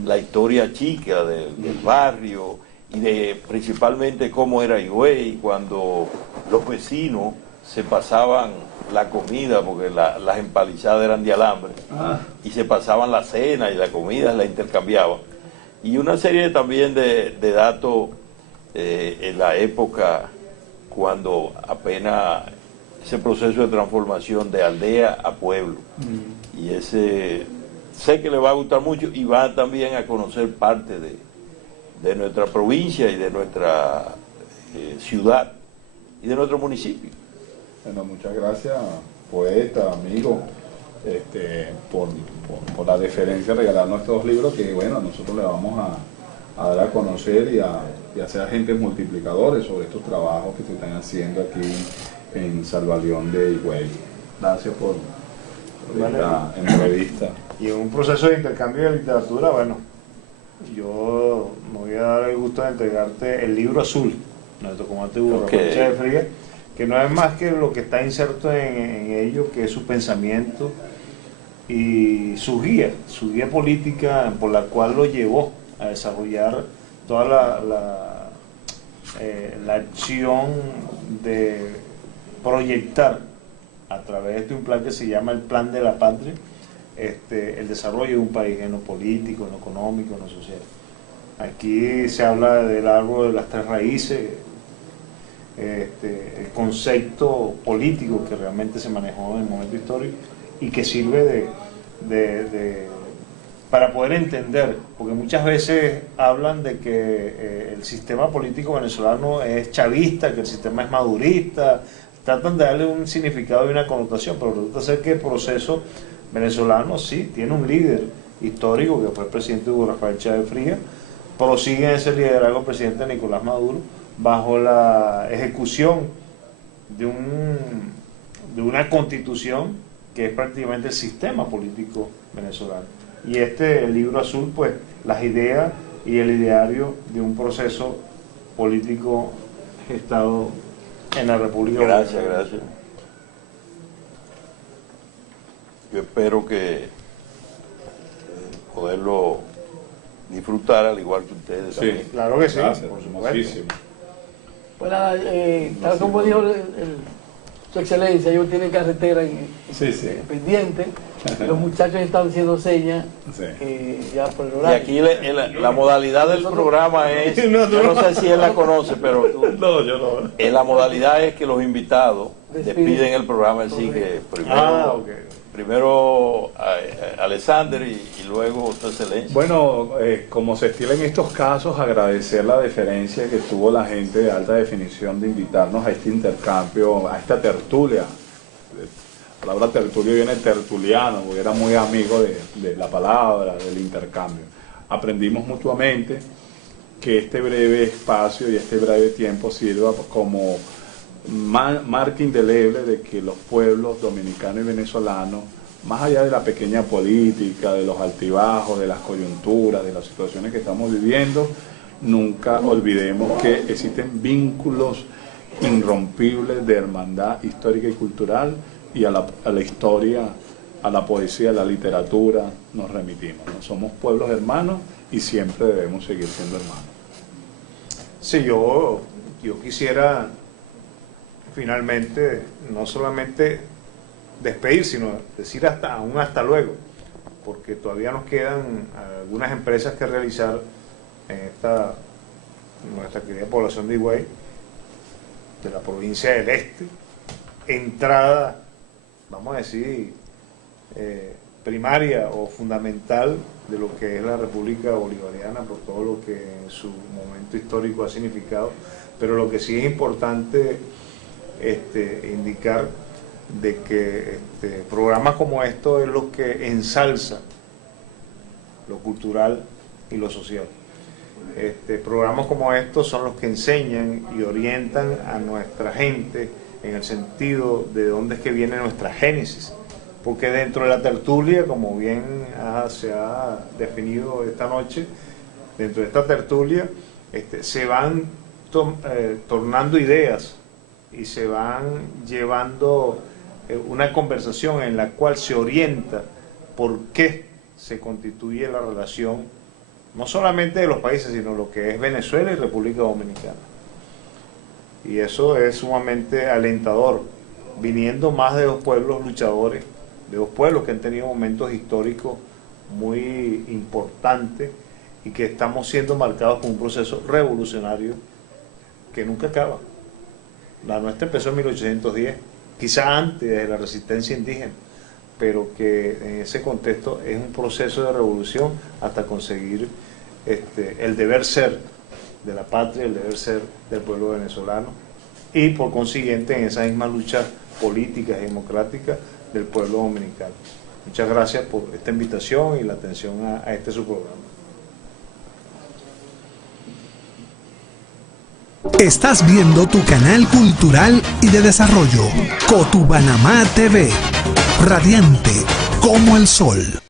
la historia chica del barrio, y principalmente cómo era Higüey, cuando los vecinos se pasaban la comida, porque las empalizadas eran de alambre, y se pasaban la cena y la comida la intercambiaban. Y una serie también de datos en la época cuando apenas ese proceso de transformación de aldea a pueblo. Y sé que le va a gustar mucho y va también a conocer parte de nuestra provincia y de nuestra ciudad y de nuestro municipio. Bueno, muchas gracias, poeta, amigo, por la deferencia de regalarnos estos dos libros que, bueno, nosotros le vamos a dar a conocer y a hacer agentes multiplicadores sobre estos trabajos que se están haciendo aquí en Salvaleón de Higüey. Gracias por esta entrevista. Y en un proceso de intercambio de literatura, bueno, yo me voy a dar el gusto de entregarte el libro azul, nuestro comandante Burro de Fría, que no es más que lo que está inserto en ello, que es su pensamiento y su guía política por la cual lo llevó a desarrollar toda la acción de proyectar a través de un plan que se llama el Plan de la Patria, el desarrollo de un país en lo político, en lo económico, en lo social. Aquí se habla del árbol de las 3 raíces, el concepto político que realmente se manejó en el momento histórico y que sirve para poder entender, porque muchas veces hablan de que el sistema político venezolano es chavista, que el sistema es madurista, tratan de darle un significado y una connotación, pero resulta ser que el proceso venezolano sí tiene un líder histórico que fue el presidente Hugo Rafael Chávez Frías, prosigue ese liderazgo el presidente Nicolás Maduro bajo la ejecución de una constitución que es prácticamente el sistema político venezolano. Y el libro azul, pues, las ideas y el ideario de un proceso político gestado en la República Dominicana. Gracias. Yo espero que poderlo disfrutar al igual que ustedes. Sí, también. claro que sí. Gracias, por muchísimo. Pues nada, tal como dijo su excelencia, ellos tienen carretera pendiente, los muchachos están haciendo señas ya por el Y horario. aquí la modalidad del programa es, yo no sé si él la conoce, pero no, yo no. La modalidad es que los invitados despiden el programa, así que primero Alexander y luego su excelencia. Bueno, como se estila en estos casos, agradecer la deferencia que tuvo la gente de Alta Definición de invitarnos a este intercambio, a esta tertulia. La palabra tertulio viene de tertuliano, porque era muy amigo de la palabra, del intercambio. Aprendimos mutuamente que este breve espacio y este breve tiempo sirva como marca indeleble de que los pueblos dominicanos y venezolanos, más allá de la pequeña política, de los altibajos, de las coyunturas, de las situaciones que estamos viviendo, nunca olvidemos que existen vínculos irrompibles de hermandad histórica y cultural, y a la historia, a la poesía, a la literatura nos remitimos, ¿no? Somos pueblos hermanos y siempre debemos seguir siendo hermanos. Sí, yo quisiera finalmente no solamente despedir, sino decir hasta luego, porque todavía nos quedan algunas empresas que realizar en nuestra querida población de Higüey, de la provincia del Este, entrada, vamos a decir, primaria o fundamental de lo que es la República Bolivariana, por todo lo que en su momento histórico ha significado, pero lo que sí es importante indicar de que programas como estos es lo que ensalza lo cultural y lo social. Programas como estos son los que enseñan y orientan a nuestra gente en el sentido de dónde es que viene nuestra génesis, porque dentro de la tertulia, como bien se ha definido esta noche, dentro de esta tertulia se van tornando ideas y se van llevando una conversación en la cual se orienta por qué se constituye la relación, no solamente de los países, sino lo que es Venezuela y República Dominicana. Y eso es sumamente alentador, viniendo más de dos pueblos luchadores, de dos pueblos que han tenido momentos históricos muy importantes y que estamos siendo marcados por un proceso revolucionario que nunca acaba. La nuestra empezó en 1810, quizá antes de la resistencia indígena, pero que en ese contexto es un proceso de revolución hasta conseguir el deber ser de la patria, el deber ser del pueblo venezolano y por consiguiente en esa misma lucha política y democrática del pueblo dominicano. Muchas gracias por esta invitación y la atención a este su programa. Estás viendo tu canal cultural y de desarrollo, Cotubanamá TV, radiante como el sol.